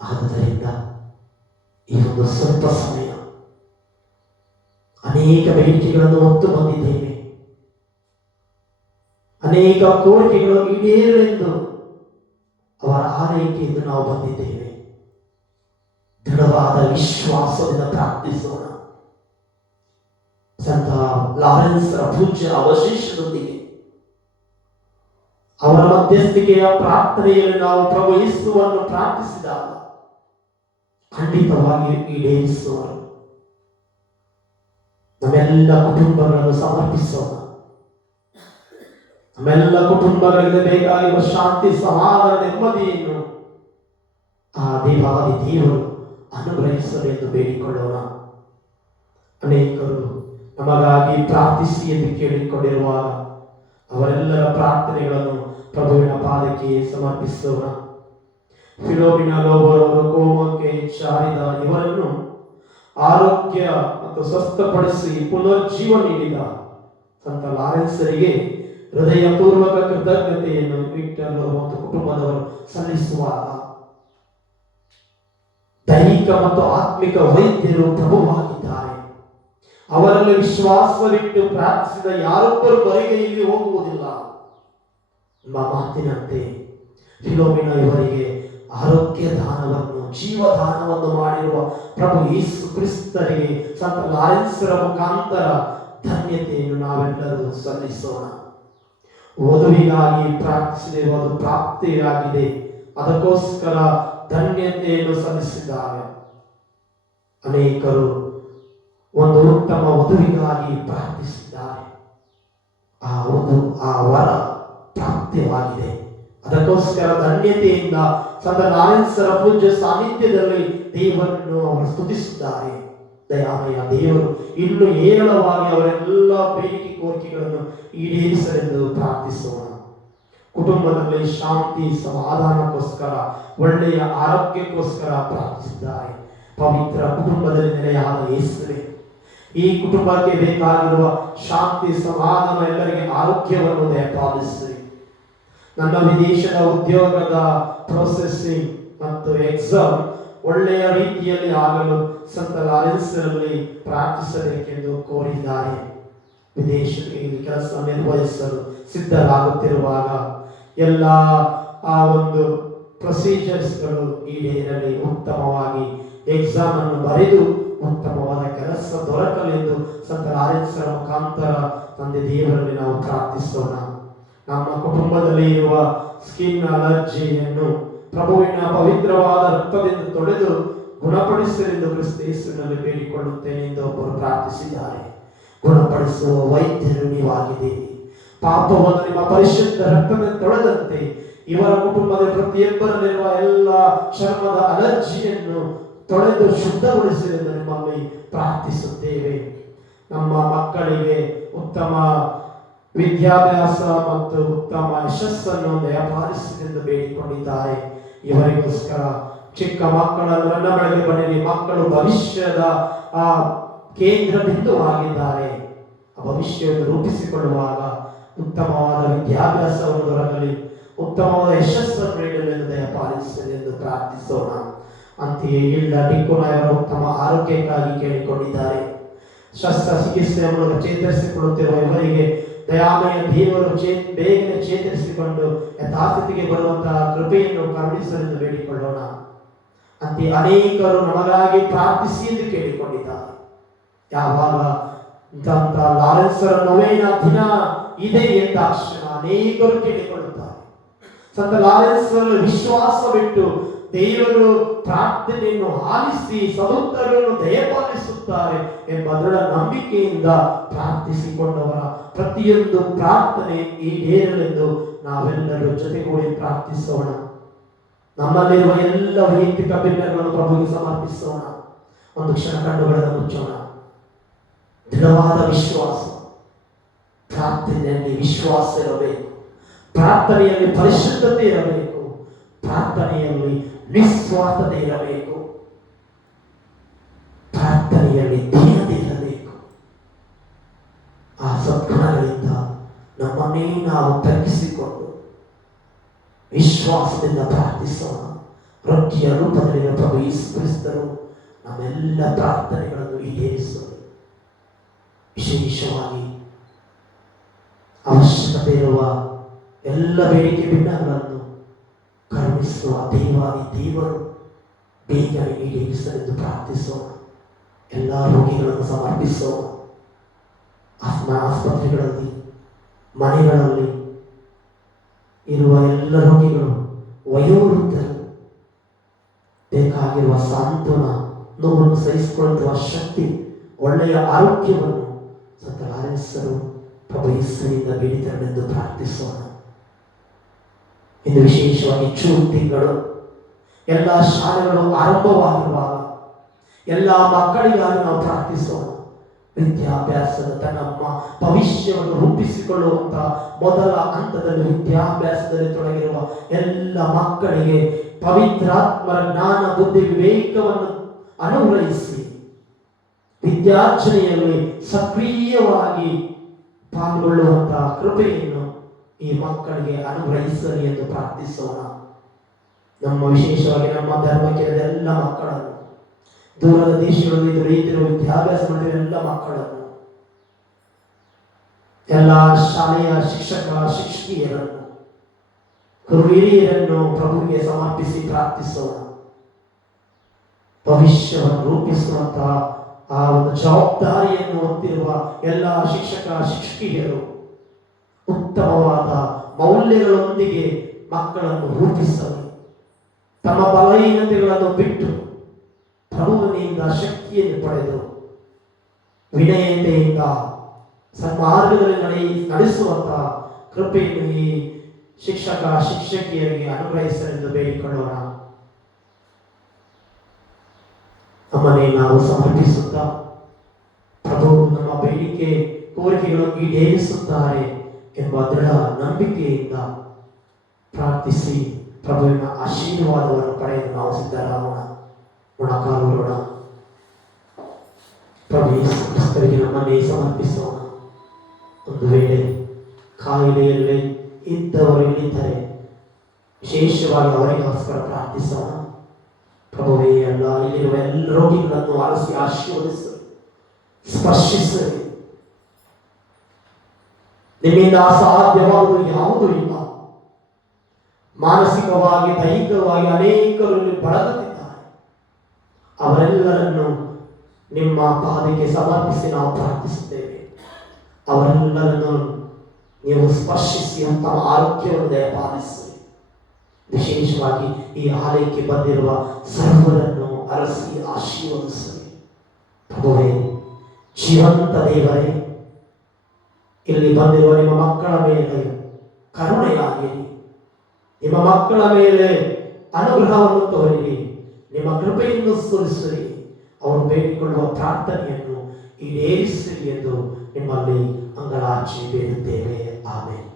ಆದ್ದರಿಂದ ಈ ಒಂದು ಸ್ವಲ್ಪ ಸಮಯ ಅನೇಕ ಬೇಡಿಕೆಗಳನ್ನು ಹೊತ್ತು ಬಂದಿದ್ದೇವೆ. ಅನೇಕ ಕೋರಿಕೆಗಳು ಈಡೇರಲೆಂದು ಅವರ ಆರೈಕೆಯಿಂದ ನಾವು ಬಂದಿದ್ದೇವೆ. ದೃಢವಾದ ವಿಶ್ವಾಸದಿಂದ ಪ್ರಾರ್ಥಿಸೋಣ. ಸಂತ ಲಾರೆನ್ಸ್ ಪೂಜ್ಯ ಅವಶೇಷದೊಂದಿಗೆ ಅವರ ಮಧ್ಯಸ್ಥಿಕೆಯ ಪ್ರಾರ್ಥನೆಯಲ್ಲಿ ನಾವು ಪ್ರಭು ಯೇಸುವನ್ನು ಪ್ರಾರ್ಥಿಸಿದಾಗ ಖಂಡಿತವಾಗಿ ಈಡೇರಿಸುವರು. ನಮ್ಮೆಲ್ಲ ಕುಟುಂಬಗಳನ್ನು ಸಮರ್ಪಿಸೋಣ. ನಮ್ಮೆಲ್ಲ ಕುಟುಂಬಗಳಿಗೆ ಬೇಕಾಗಿರುವ ಶಾಂತಿ, ಸಮಾಧಾನ, ನೆಮ್ಮದಿಯನ್ನು ಆ ದೇವಾದಿ ದೇವರು ಅನುಗ್ರಹಿಸಲು ಎಂದು ಬೇಡಿಕೊಳ್ಳೋಣ. ಅನೇಕರು ನಮಗಾಗಿ ಪ್ರಾರ್ಥಿಸಿ ಎಂದು ಕೇಳಿಕೊಂಡಿರುವಾಗ ಅವರೆಲ್ಲರ ಪ್ರಾರ್ಥನೆಗಳನ್ನು ಪ್ರಭುವಿನ ಪಾದಕ್ಕೆ ಸಮರ್ಪಿಸೋಣ. ಫಿಲೋಮಿನ ಲೋಬರವರು ಕೋಮಕ್ಕೆ ಶಾರಿದ ಇವರನ್ನು ಆರೋಗ್ಯ ಮತ್ತು ಸ್ವಸ್ಥಪಡಿಸಿ ಪುನರ್ಜೀವ ನೀಡಿದ ಸಂತ ಲಾರೆನ್ಸರಿಗೆ ಹೃದಯಪೂರ್ವಕ ಕೃತಜ್ಞತೆಯನ್ನು ವಿಕ್ಟರ್ ಲೋಬೋ ಮತ್ತು ಕುಟುಂಬದವರು ಸಲ್ಲಿಸುವಾಗ ದೈಹಿಕ ಮತ್ತು ಆತ್ಮಿಕ ವೈದ್ಯರು ಪ್ರಭುವಾಗಿದ್ದಾರೆ. ಅವರಲ್ಲಿ ವಿಶ್ವಾಸವಿಟ್ಟು ಪ್ರಾರ್ಥಿಸಿದ ಯಾರೊಬ್ಬರು ಬರಿಗೈಯಲ್ಲಿ ಹೋಗುವುದಿಲ್ಲ ಎಂಬ ಮಾತಿನಂತೆ ಫಿಲೋಮಿನ ಇವರಿಗೆ ಆರೋಗ್ಯ ದಾನವನ್ನು, ಜೀವದಾನವನ್ನು ಮಾಡಿರುವ ಪ್ರಭು ಯೇಸು ಕ್ರಿಸ್ತರಿಗೆ ಸಂತ ಲಾರೆನ್ಸರ ಮುಖಾಂತರ ಧನ್ಯತೆಯನ್ನು ನಾವೆಲ್ಲರೂ ಸಲ್ಲಿಸೋಣ. ವಧುವಿಗಾಗಿ ಪ್ರಾರ್ಥಿಸಿದೆವು, ಅದು ಪ್ರಾಪ್ತಿಯಾಗಿದೆ. ಅದಕ್ಕೋಸ್ಕರ ಧನ್ಯತೆಯನ್ನು ಸಲ್ಲಿಸಿದ್ದಾರೆ. ಅನೇಕರು ಒಂದು ಉತ್ತಮ ವಧುವಿಗಾಗಿ ಪ್ರಾರ್ಥಿಸಿದ್ದಾರೆ. ಆ ವರ ಪ್ರಾಪ್ತಿಯಾಗಿದೆ. ಅದಕ್ಕೋಸ್ಕರ ಧನ್ಯತೆಯಿಂದ ಸಂತ ಲಾರೆನ್ಸರ ಪೂಜ್ಯ ಸಾನ್ನಿಧ್ಯದಲ್ಲಿ ದೇವರನ್ನು ಅವರು ಸ್ತುತಿಸಿದ್ದಾರೆ. ದಯಾಮಯ ದೇವರು ಇನ್ನು ಹೇರಳವಾಗಿ ಅವರೆಲ್ಲ ಬೇಡಿಕೆ ಕೋರಿಕೆಗಳನ್ನು ಈಡೇರಿಸಲೆಂದು ಪ್ರಾರ್ಥಿಸೋಣ. ಕುಟುಂಬದಲ್ಲಿ ಶಾಂತಿ ಸಮಾಧಾನಕ್ಕೋಸ್ಕರ, ಒಳ್ಳೆಯ ಆರೋಗ್ಯಕ್ಕೋಸ್ಕರ ಪ್ರಾರ್ಥಿಸಿದ್ದಾರೆ. ಪವಿತ್ರ ಕುಟುಂಬದಲ್ಲಿ ನೆಲೆಯಾದ ಯೇಸುವೆ, ಈ ಕುಟುಂಬಕ್ಕೆ ಬೇಕಾಗಿರುವ ಶಾಂತಿ ಸಮಾಧಾನ, ಎಲ್ಲರಿಗೆ ಆರೋಗ್ಯವನ್ನು ದಯಪಾಲಿಸಿರಿ. ನನ್ನ ವಿದೇಶದ ಉದ್ಯೋಗದ ಪ್ರೊಸೆಸಿಂಗ್ ಮತ್ತು ಎಕ್ಸಾಮ್ ಒಳ್ಳೆಯ ರೀತಿಯಲ್ಲಿ ಆಗಲು ಸಂತ ಲಾರೆನ್ಸರಲ್ಲಿ ಪ್ರಾರ್ಥಿಸಬೇಕೆಂದು ಕೋರಿದ್ದಾರೆ. ವಿದೇಶದಲ್ಲಿ ಕೆಲಸ ನಿರ್ವಹಿಸಲು ಸಿದ್ಧರಾಗುತ್ತಿರುವಾಗ ಎಲ್ಲ ಆ ಒಂದು ಪ್ರೊಸೀಜರ್ಸ್ಗಳು ಈಡೇರಲಿ, ಉತ್ತಮವಾಗಿ ಎಕ್ಸಾಮ್ ಅನ್ನು ಬರೆದು ಉತ್ತಮವಾದ ಕೆಲಸ ದೊರಕಲೆಂದು ಸಂತ ಲಾರೆನ್ಸರ ಮುಖಾಂತರ ತಂದೆ ದೇವರಲ್ಲಿ ನಾವು ಪ್ರಾರ್ಥಿಸೋಣ. ನಮ್ಮ ಕುಟುಂಬದಲ್ಲಿ ಇರುವ ಸ್ಕಿನ್ ಅಲರ್ಜಿಯನ್ನು ಪ್ರಭುವಿನ ಪವಿತ್ರವಾದ ರಕ್ತದಿಂದ ತೊಳೆದು ಗುಣಪಡಿಸಲೆಂದು ಕ್ರಿಸ್ತ ಯೇಸುವಿನಲ್ಲಿ ಬೇಡಿಕೊಳ್ಳುತ್ತೇನೆ ಎಂದು ಒಬ್ಬರು ಪ್ರಾರ್ಥಿಸಿದ್ದಾರೆ. ಗುಣಪಡಿಸುವ ವೈದ್ಯರು ನೀವಾಗಿದ್ದೀರಿ. ಪಾಪವನ್ನು ನಿಮ್ಮ ಪರಿಶುದ್ಧ ರಕ್ತದಿಂದ ತೊಳೆದಂತೆ ಇವರ ಕುಟುಂಬದ ಪ್ರತಿಯೊಬ್ಬರಲ್ಲಿರುವ ಎಲ್ಲ ಚರ್ಮದ ಅಲರ್ಜಿಯನ್ನು ತೊಳೆದು ಶುದ್ಧಗೊಳಿಸಲೆಂದು ನಿಮ್ಮಲ್ಲಿ ಪ್ರಾರ್ಥಿಸುತ್ತೇವೆ. ನಮ್ಮ ಮಕ್ಕಳಿಗೆ ಉತ್ತಮ ವಿದ್ಯಾಭ್ಯಾಸ ಮತ್ತು ಉತ್ತಮ ಯಶಸ್ಸನ್ನು ದಯಪಾಲಿಸಲೆಂದು ಬೇಡಿಕೊಂಡಿದ್ದಾರೆ. ಇವರಿಗೋಸ್ಕರ ಚಿಕ್ಕ ಮಕ್ಕಳನ್ನು ನನ್ನ ಬಳಿಗೆ ಬನ್ನಿರಿ. ಮಕ್ಕಳು ಭವಿಷ್ಯದ ಕೇಂದ್ರ ಬಿಂದುವಾಗಿದ್ದಾರೆ. ಆ ಭವಿಷ್ಯವನ್ನು ರೂಪಿಸಿಕೊಳ್ಳುವಾಗ ಉತ್ತಮವಾದ ವಿದ್ಯಾಭ್ಯಾಸವನ್ನು ದೊರಕಲಿ, ಉತ್ತಮವಾದ ಯಶಸ್ಸನ್ನು ನೀಡಲೆಂದು ದಯಪಾಲಿಸಲೆಂದು ಪ್ರಾರ್ಥಿಸೋಣ. ಅಂತೆಯೇ ಇಲ್ಲ ಡಿಕ್ಕುನಾಯವರ ಉತ್ತಮ ಆರೋಗ್ಯಕ್ಕಾಗಿ ಕೇಳಿಕೊಂಡಿದ್ದಾರೆ. ಶಸ್ತ್ರಚಿಕಿತ್ಸೆಯ ಮೂಲಕ ಚೇತರಿಸಿಕೊಳ್ಳುತ್ತಿರುವ ಇವರಿಗೆ ದಯಾಮಯ ದೇವರು ಬೇಗನೆ ಚೇತರಿಸಿಕೊಂಡು ಯಥಾಸ್ಥಿತಿಗೆ ಬರುವಂತಹ ಕೃಪೆಯನ್ನು ಕರುಣಿಸಲೆಂದು ಬೇಡಿಕೊಳ್ಳೋಣ. ಅಂತೆ ಅನೇಕರು ನಮಗಾಗಿ ಪ್ರಾರ್ಥಿಸಿ ಎಂದು ಕೇಳಿಕೊಂಡಿದ್ದಾರೆ. ಯಾವಾಗ ಸಂತ ಲಾರೆನ್ಸರ ನೊವೇನ ದಿನ ಇದೆ ಎಂದಾಕ್ಷಣ ಅನೇಕರು ಕೇಳಿಕೊಳ್ಳುತ್ತಾರೆ. ಸಂತ ಲಾರೆನ್ಸರಲ್ಲಿ ವಿಶ್ವಾಸವಿಟ್ಟು ದೇವರು ಪ್ರಾರ್ಥನೆಯನ್ನು ಆಲಿಸಿ ಸದುತ್ತರವನ್ನು ದಯಪಾಲಿಸುತ್ತಾರೆ ಎಂಬ ದೃಢ ನಂಬಿಕೆಯಿಂದ ಪ್ರಾರ್ಥಿಸಿಕೊಂಡವರ ಪ್ರತಿಯೊಂದು ಪ್ರಾರ್ಥನೆ ಈಡೇರಲೆಂದು ನಾವೆಲ್ಲರೂ ಜೊತೆಗೂಡಿ ಪ್ರಾರ್ಥಿಸೋಣ. ನಮ್ಮಲ್ಲಿರುವ ಎಲ್ಲ ವೈಯಕ್ತಿಕ ಭಿನ್ನಗಳನ್ನು ಪ್ರಭುವಿಗೆ ಸಮರ್ಪಿಸೋಣ. ಒಂದು ಕ್ಷಣ ಕಣ್ಣುಗಳನ್ನು ಮುಚ್ಚೋಣ. ದೃಢವಾದ ವಿಶ್ವಾಸ, ಪ್ರಾರ್ಥನೆಯಲ್ಲಿ ವಿಶ್ವಾಸ ಇರಬೇಕು, ಪ್ರಾರ್ಥನೆಯಲ್ಲಿ ಪರಿಶುದ್ಧತೆ ಇರಬೇಕು, ಪ್ರಾರ್ಥನೆಯಲ್ಲಿ ನಿಸ್ವಾರ್ಥತೆ ಇರಬೇಕು, ಪ್ರಾರ್ಥನೆಯಲ್ಲಿ ದೀನತೆ ಇರಬೇಕು. ಆ ಸದ್ಗುಣಗಳಿಂದ ನಮ್ಮನ್ನೇ ನಾವು ತಗ್ಗಿಸಿಕೊಂಡು ವಿಶ್ವಾಸದಿಂದ ಪ್ರಾರ್ಥಿಸೋಣ. ರೊಟ್ಟಿಯ ರೂಪದಲ್ಲಿರುವ ಪ್ರಭು ಯೇಸು ಕ್ರಿಸ್ತರು ನಮ್ಮೆಲ್ಲ ಪ್ರಾರ್ಥನೆಗಳನ್ನು ಈಡೇರಿಸೋಣ. ವಿಶೇಷವಾಗಿ ಅವಶ್ಯಕತೆ ಇರುವ ಎಲ್ಲ ಬೇಡಿಕೆ ಭಿನ್ನಗಳನ್ನು ಕರುಣಿಸುವ ದೇವರು ಬೇಗನೆ ಈಡೇರಿಸಲೆಂದು ಪ್ರಾರ್ಥಿಸೋಣ. ಎಲ್ಲ ರೋಗಿಗಳನ್ನು ಸಮರ್ಪಿಸೋಣ. ಆಸ್ಪತ್ರೆಗಳಲ್ಲಿ, ಮನೆಗಳಲ್ಲಿ ಇರುವ ಎಲ್ಲ ರೋಗಿಗಳು, ವಯೋವೃದ್ಧರು ಬೇಕಾಗಿರುವ ಸಾಂತ್ವನ, ನೋವನ್ನು ಸಹಿಸಿಕೊಳ್ಳುವ ಶಕ್ತಿ, ಒಳ್ಳೆಯ ಆರೋಗ್ಯವನ್ನು ಸಂತ ಲಾರೆನ್ಸರು ಪ್ರಭು ಯೇಸುವಿನಿಂದ ಬೇಡಿದರೆಂದು ಪ್ರಾರ್ಥಿಸೋಣ. ಇನ್ನು ವಿಶೇಷವಾಗಿ ಜೂನ್ ತಿಂಗಳು ಎಲ್ಲ ಶಾಲೆಗಳು ಆರಂಭವಾಗಿರುವಾಗ ಎಲ್ಲ ಮಕ್ಕಳಿಗಾಗಿ ನಾವು ಪ್ರಾರ್ಥಿಸೋಣ. ವಿದ್ಯಾಭ್ಯಾಸದ ನಮ್ಮ ಭವಿಷ್ಯವನ್ನು ರೂಪಿಸಿಕೊಳ್ಳುವಂತಹ ಮೊದಲ ಹಂತದಲ್ಲಿ ವಿದ್ಯಾಭ್ಯಾಸದಲ್ಲಿ ತೊಡಗಿರುವ ಎಲ್ಲ ಮಕ್ಕಳಿಗೆ ಪವಿತ್ರಾತ್ಮರ ಜ್ಞಾನ, ಬುದ್ಧಿ, ವಿವೇಕವನ್ನು ಅನುಗ್ರಹಿಸಿ ವಿದ್ಯಾರ್ಜನೆಯಲ್ಲಿ ಸಕ್ರಿಯವಾಗಿ ಪಾಲ್ಗೊಳ್ಳುವಂತಹ ಕೃಪೆಯನ್ನು ಈ ಮಕ್ಕಳಿಗೆ ಅನುಗ್ರಹಿಸಲಿ ಎಂದು ಪ್ರಾರ್ಥಿಸೋಣ. ನಮ್ಮ ವಿಶೇಷವಾಗಿ ನಮ್ಮ ಧರ್ಮಕ್ಕೆ ಎಲ್ಲ ಮಕ್ಕಳನ್ನು, ದೂರದ ದೇಶಗಳಲ್ಲಿ ದೊರೆಯುತ್ತಿರುವ ವಿದ್ಯಾಭ್ಯಾಸ ಮಾಡಿರುವ ಎಲ್ಲ ಮಕ್ಕಳನ್ನು, ಎಲ್ಲ ಶಾಲೆಯ ಶಿಕ್ಷಕ ಶಿಕ್ಷಕಿಯರನ್ನು, ಹಿರಿಯರನ್ನು ಪ್ರಭುವಿಗೆ ಸಮರ್ಪಿಸಿ ಪ್ರಾರ್ಥಿಸೋಣ. ಭವಿಷ್ಯವನ್ನು ರೂಪಿಸುವಂತಹ ಆ ಒಂದು ಜವಾಬ್ದಾರಿಯನ್ನು ಹೊತ್ತಿರುವ ಎಲ್ಲ ಶಿಕ್ಷಕ ಶಿಕ್ಷಕಿಯರು ಉತ್ತಮವಾದ ಮೌಲ್ಯಗಳೊಂದಿಗೆ ಮಕ್ಕಳನ್ನು ರೂಪಿಸಲಿ. ತಮ್ಮ ಬಲಹೀನತೆಗಳನ್ನು ಬಿಟ್ಟು ಪ್ರಭುವಿನಿಂದ ಶಕ್ತಿಯನ್ನು ಪಡೆದು ವಿನಯತೆಯಿಂದ ಸನ್ಮಾರ್ಗದಲ್ಲಿ ನಡೆಸುವಂತ ಕೃಪೆಯನ್ನು ಈ ಶಿಕ್ಷಕ ಶಿಕ್ಷಕಿಯರಿಗೆ ಅನುಗ್ರಹಿಸಲೆಂದು ಬೇಡಿಕೊಳ್ಳೋಣ. ನಮ್ಮನ್ನೇ ನಾವು ಸಮರ್ಪಿಸುತ್ತಾ ಪ್ರಭು ನಮ್ಮ ಬೇಡಿಕೆ ಕೋರಿಕೆಗಳನ್ನು ಈಡೇರಿಸುತ್ತಾರೆ ಎಂಬ ದೃಢ ನಂಬಿಕೆಯಿಂದ ಪ್ರಾರ್ಥಿಸಿ ಪ್ರಭುವಿನ ಆಶೀರ್ವಾದವನ್ನು ಪಡೆಯಲು ನಾವು ಸಿದ್ಧರಾಗೋಣ. ಮೊಣಕಾಲೋಣ. ಪ್ರಭು ಯೇಸು ಕ್ರಿಸ್ತರಿಗೆ ನಮ್ಮನ್ನೇ ಸಮರ್ಪಿಸೋಣ. ಒಂದು ವೇಳೆ ಕಾಯಿಲೆಯಲ್ಲಿ ಇದ್ದವರು ಇಲ್ಲಿದ್ದರೆ ವಿಶೇಷವಾಗಿ ಅವರಿಗೋಸ್ಕರ ಪ್ರಾರ್ಥಿಸೋಣ. ಪ್ರಭುವೇ, ಎಲ್ಲ ಇಲ್ಲಿರುವ ಎಲ್ಲ ರೋಗಿಗಳನ್ನು ಆರಿಸಿ ಆಶೀರ್ವದಿಸು, ಸ್ಪರ್ಶಿಸಲಿ. ನಿಮ್ಮಿಂದ ಅಸಾಧ್ಯವಾದುದು ಯಾವುದೂ ಇಲ್ಲ. ಮಾನಸಿಕವಾಗಿ ದೈಹಿಕವಾಗಿ ಅನೇಕರು ಬಳಲುತ್ತಿದ್ದಾರೆ. ಅವರೆಲ್ಲರನ್ನು ನಿಮ್ಮ ಪಾದಕ್ಕೆ ಸಮರ್ಪಿಸಿ ನಾವು ಪ್ರಾರ್ಥಿಸುತ್ತೇವೆ. ಅವರೆಲ್ಲರನ್ನು ನೀವು ಸ್ಪರ್ಶಿಸಿ ಉತ್ತಮ ಆರೋಗ್ಯವನ್ನು ದಯಪಾಲಿಸಿ. ವಿಶೇಷವಾಗಿ ಈ ಆಲಯಕ್ಕೆ ಬಂದಿರುವ ಸರ್ವರನ್ನು ಅರಸಿ ಆಶೀರ್ವದಿಸಿ. ಪ್ರಭುವೇ, ಜೀವಂತ ದೇವರೇ, ಇಲ್ಲಿ ಬಂದಿರುವ ನಿಮ್ಮ ಮಕ್ಕಳ ಮೇಲೆ ಕರುಣೆಯಾಗಿರಿ. ನಿಮ್ಮ ಮಕ್ಕಳ ಮೇಲೆ ಅನುಗ್ರಹವನ್ನು ತೋರಿರಿ. ನಿಮ್ಮ ಕೃಪೆಯನ್ನು ಸುರಿಸಿರಿ. ಅವರು ಬೇಡಿಕೊಳ್ಳುವ ಪ್ರಾರ್ಥನೆಯನ್ನು ಈಡೇರಿಸಿರಿ ಎಂದು ನಿಮ್ಮಲ್ಲಿ ಅಂಗಲಾಚಿ ಬೇಡುತ್ತೇವೆ. ಆಮೆನ್.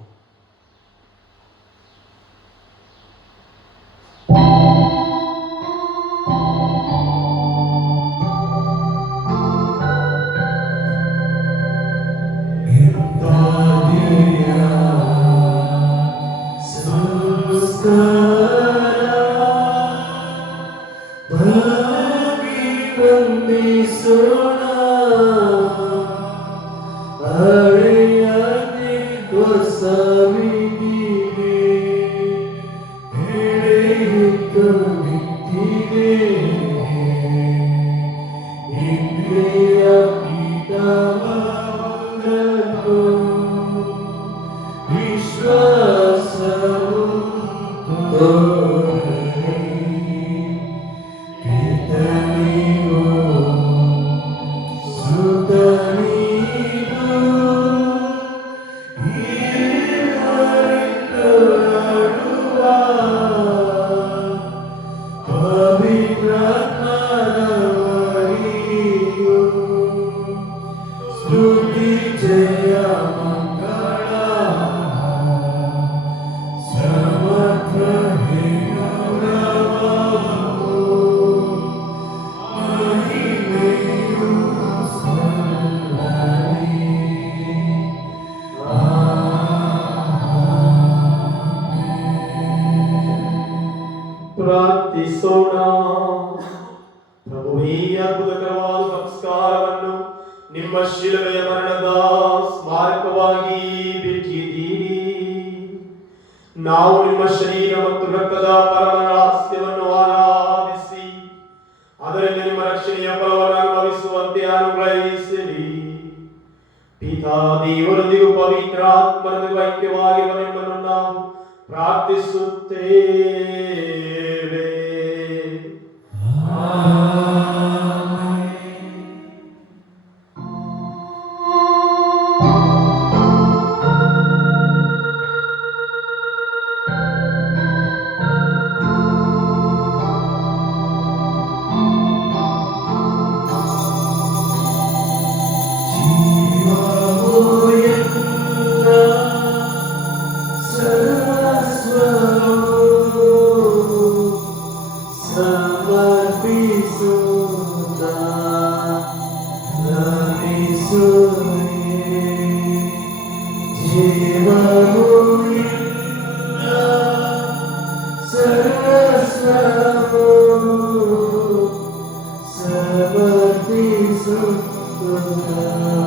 ಪ್ರಾರ್ಥಿಸೋಣ. ಪ್ರಭುವೇ, ಅದ್ಭುತಕರವಾದ ಸಂಸ್ಕಾರವನ್ನು ನಿಮ್ಮ ಶಿಲುಬೆಯ ಮರಣದ ಸ್ಮಾರಕವಾಗಿ ಬಿಟ್ಟಿದ್ದೀರಿ. ನಾವು ನಿಮ್ಮ ಶರೀರ ಮತ್ತು ರಕ್ತದ ಪರಮ ರಹಸ್ಯವನ್ನು ಆರಾಧಿಸಿ ಅದರಿಂದ ನಿಮ್ಮ ರಕ್ಷಣೆಯ ಫಲವನ್ನು ಅನುಭವಿಸುವಂತೆ ಅನುಗ್ರಹಿಸಿರಿ. ಪಿತಾ ದೇವರೊಂದಿಗೂ ಪವಿತ್ರ ಆತ್ಮರೊಂದಿಗೂ ಐಕ್ಯವಾಗಿರುವ ನಿಮ್ಮನ್ನು ನಾವು ಪ್ರಾರ್ಥಿಸುತ್ತೇವೆ. ಸಮರ್ಪಿಸುತ್ತ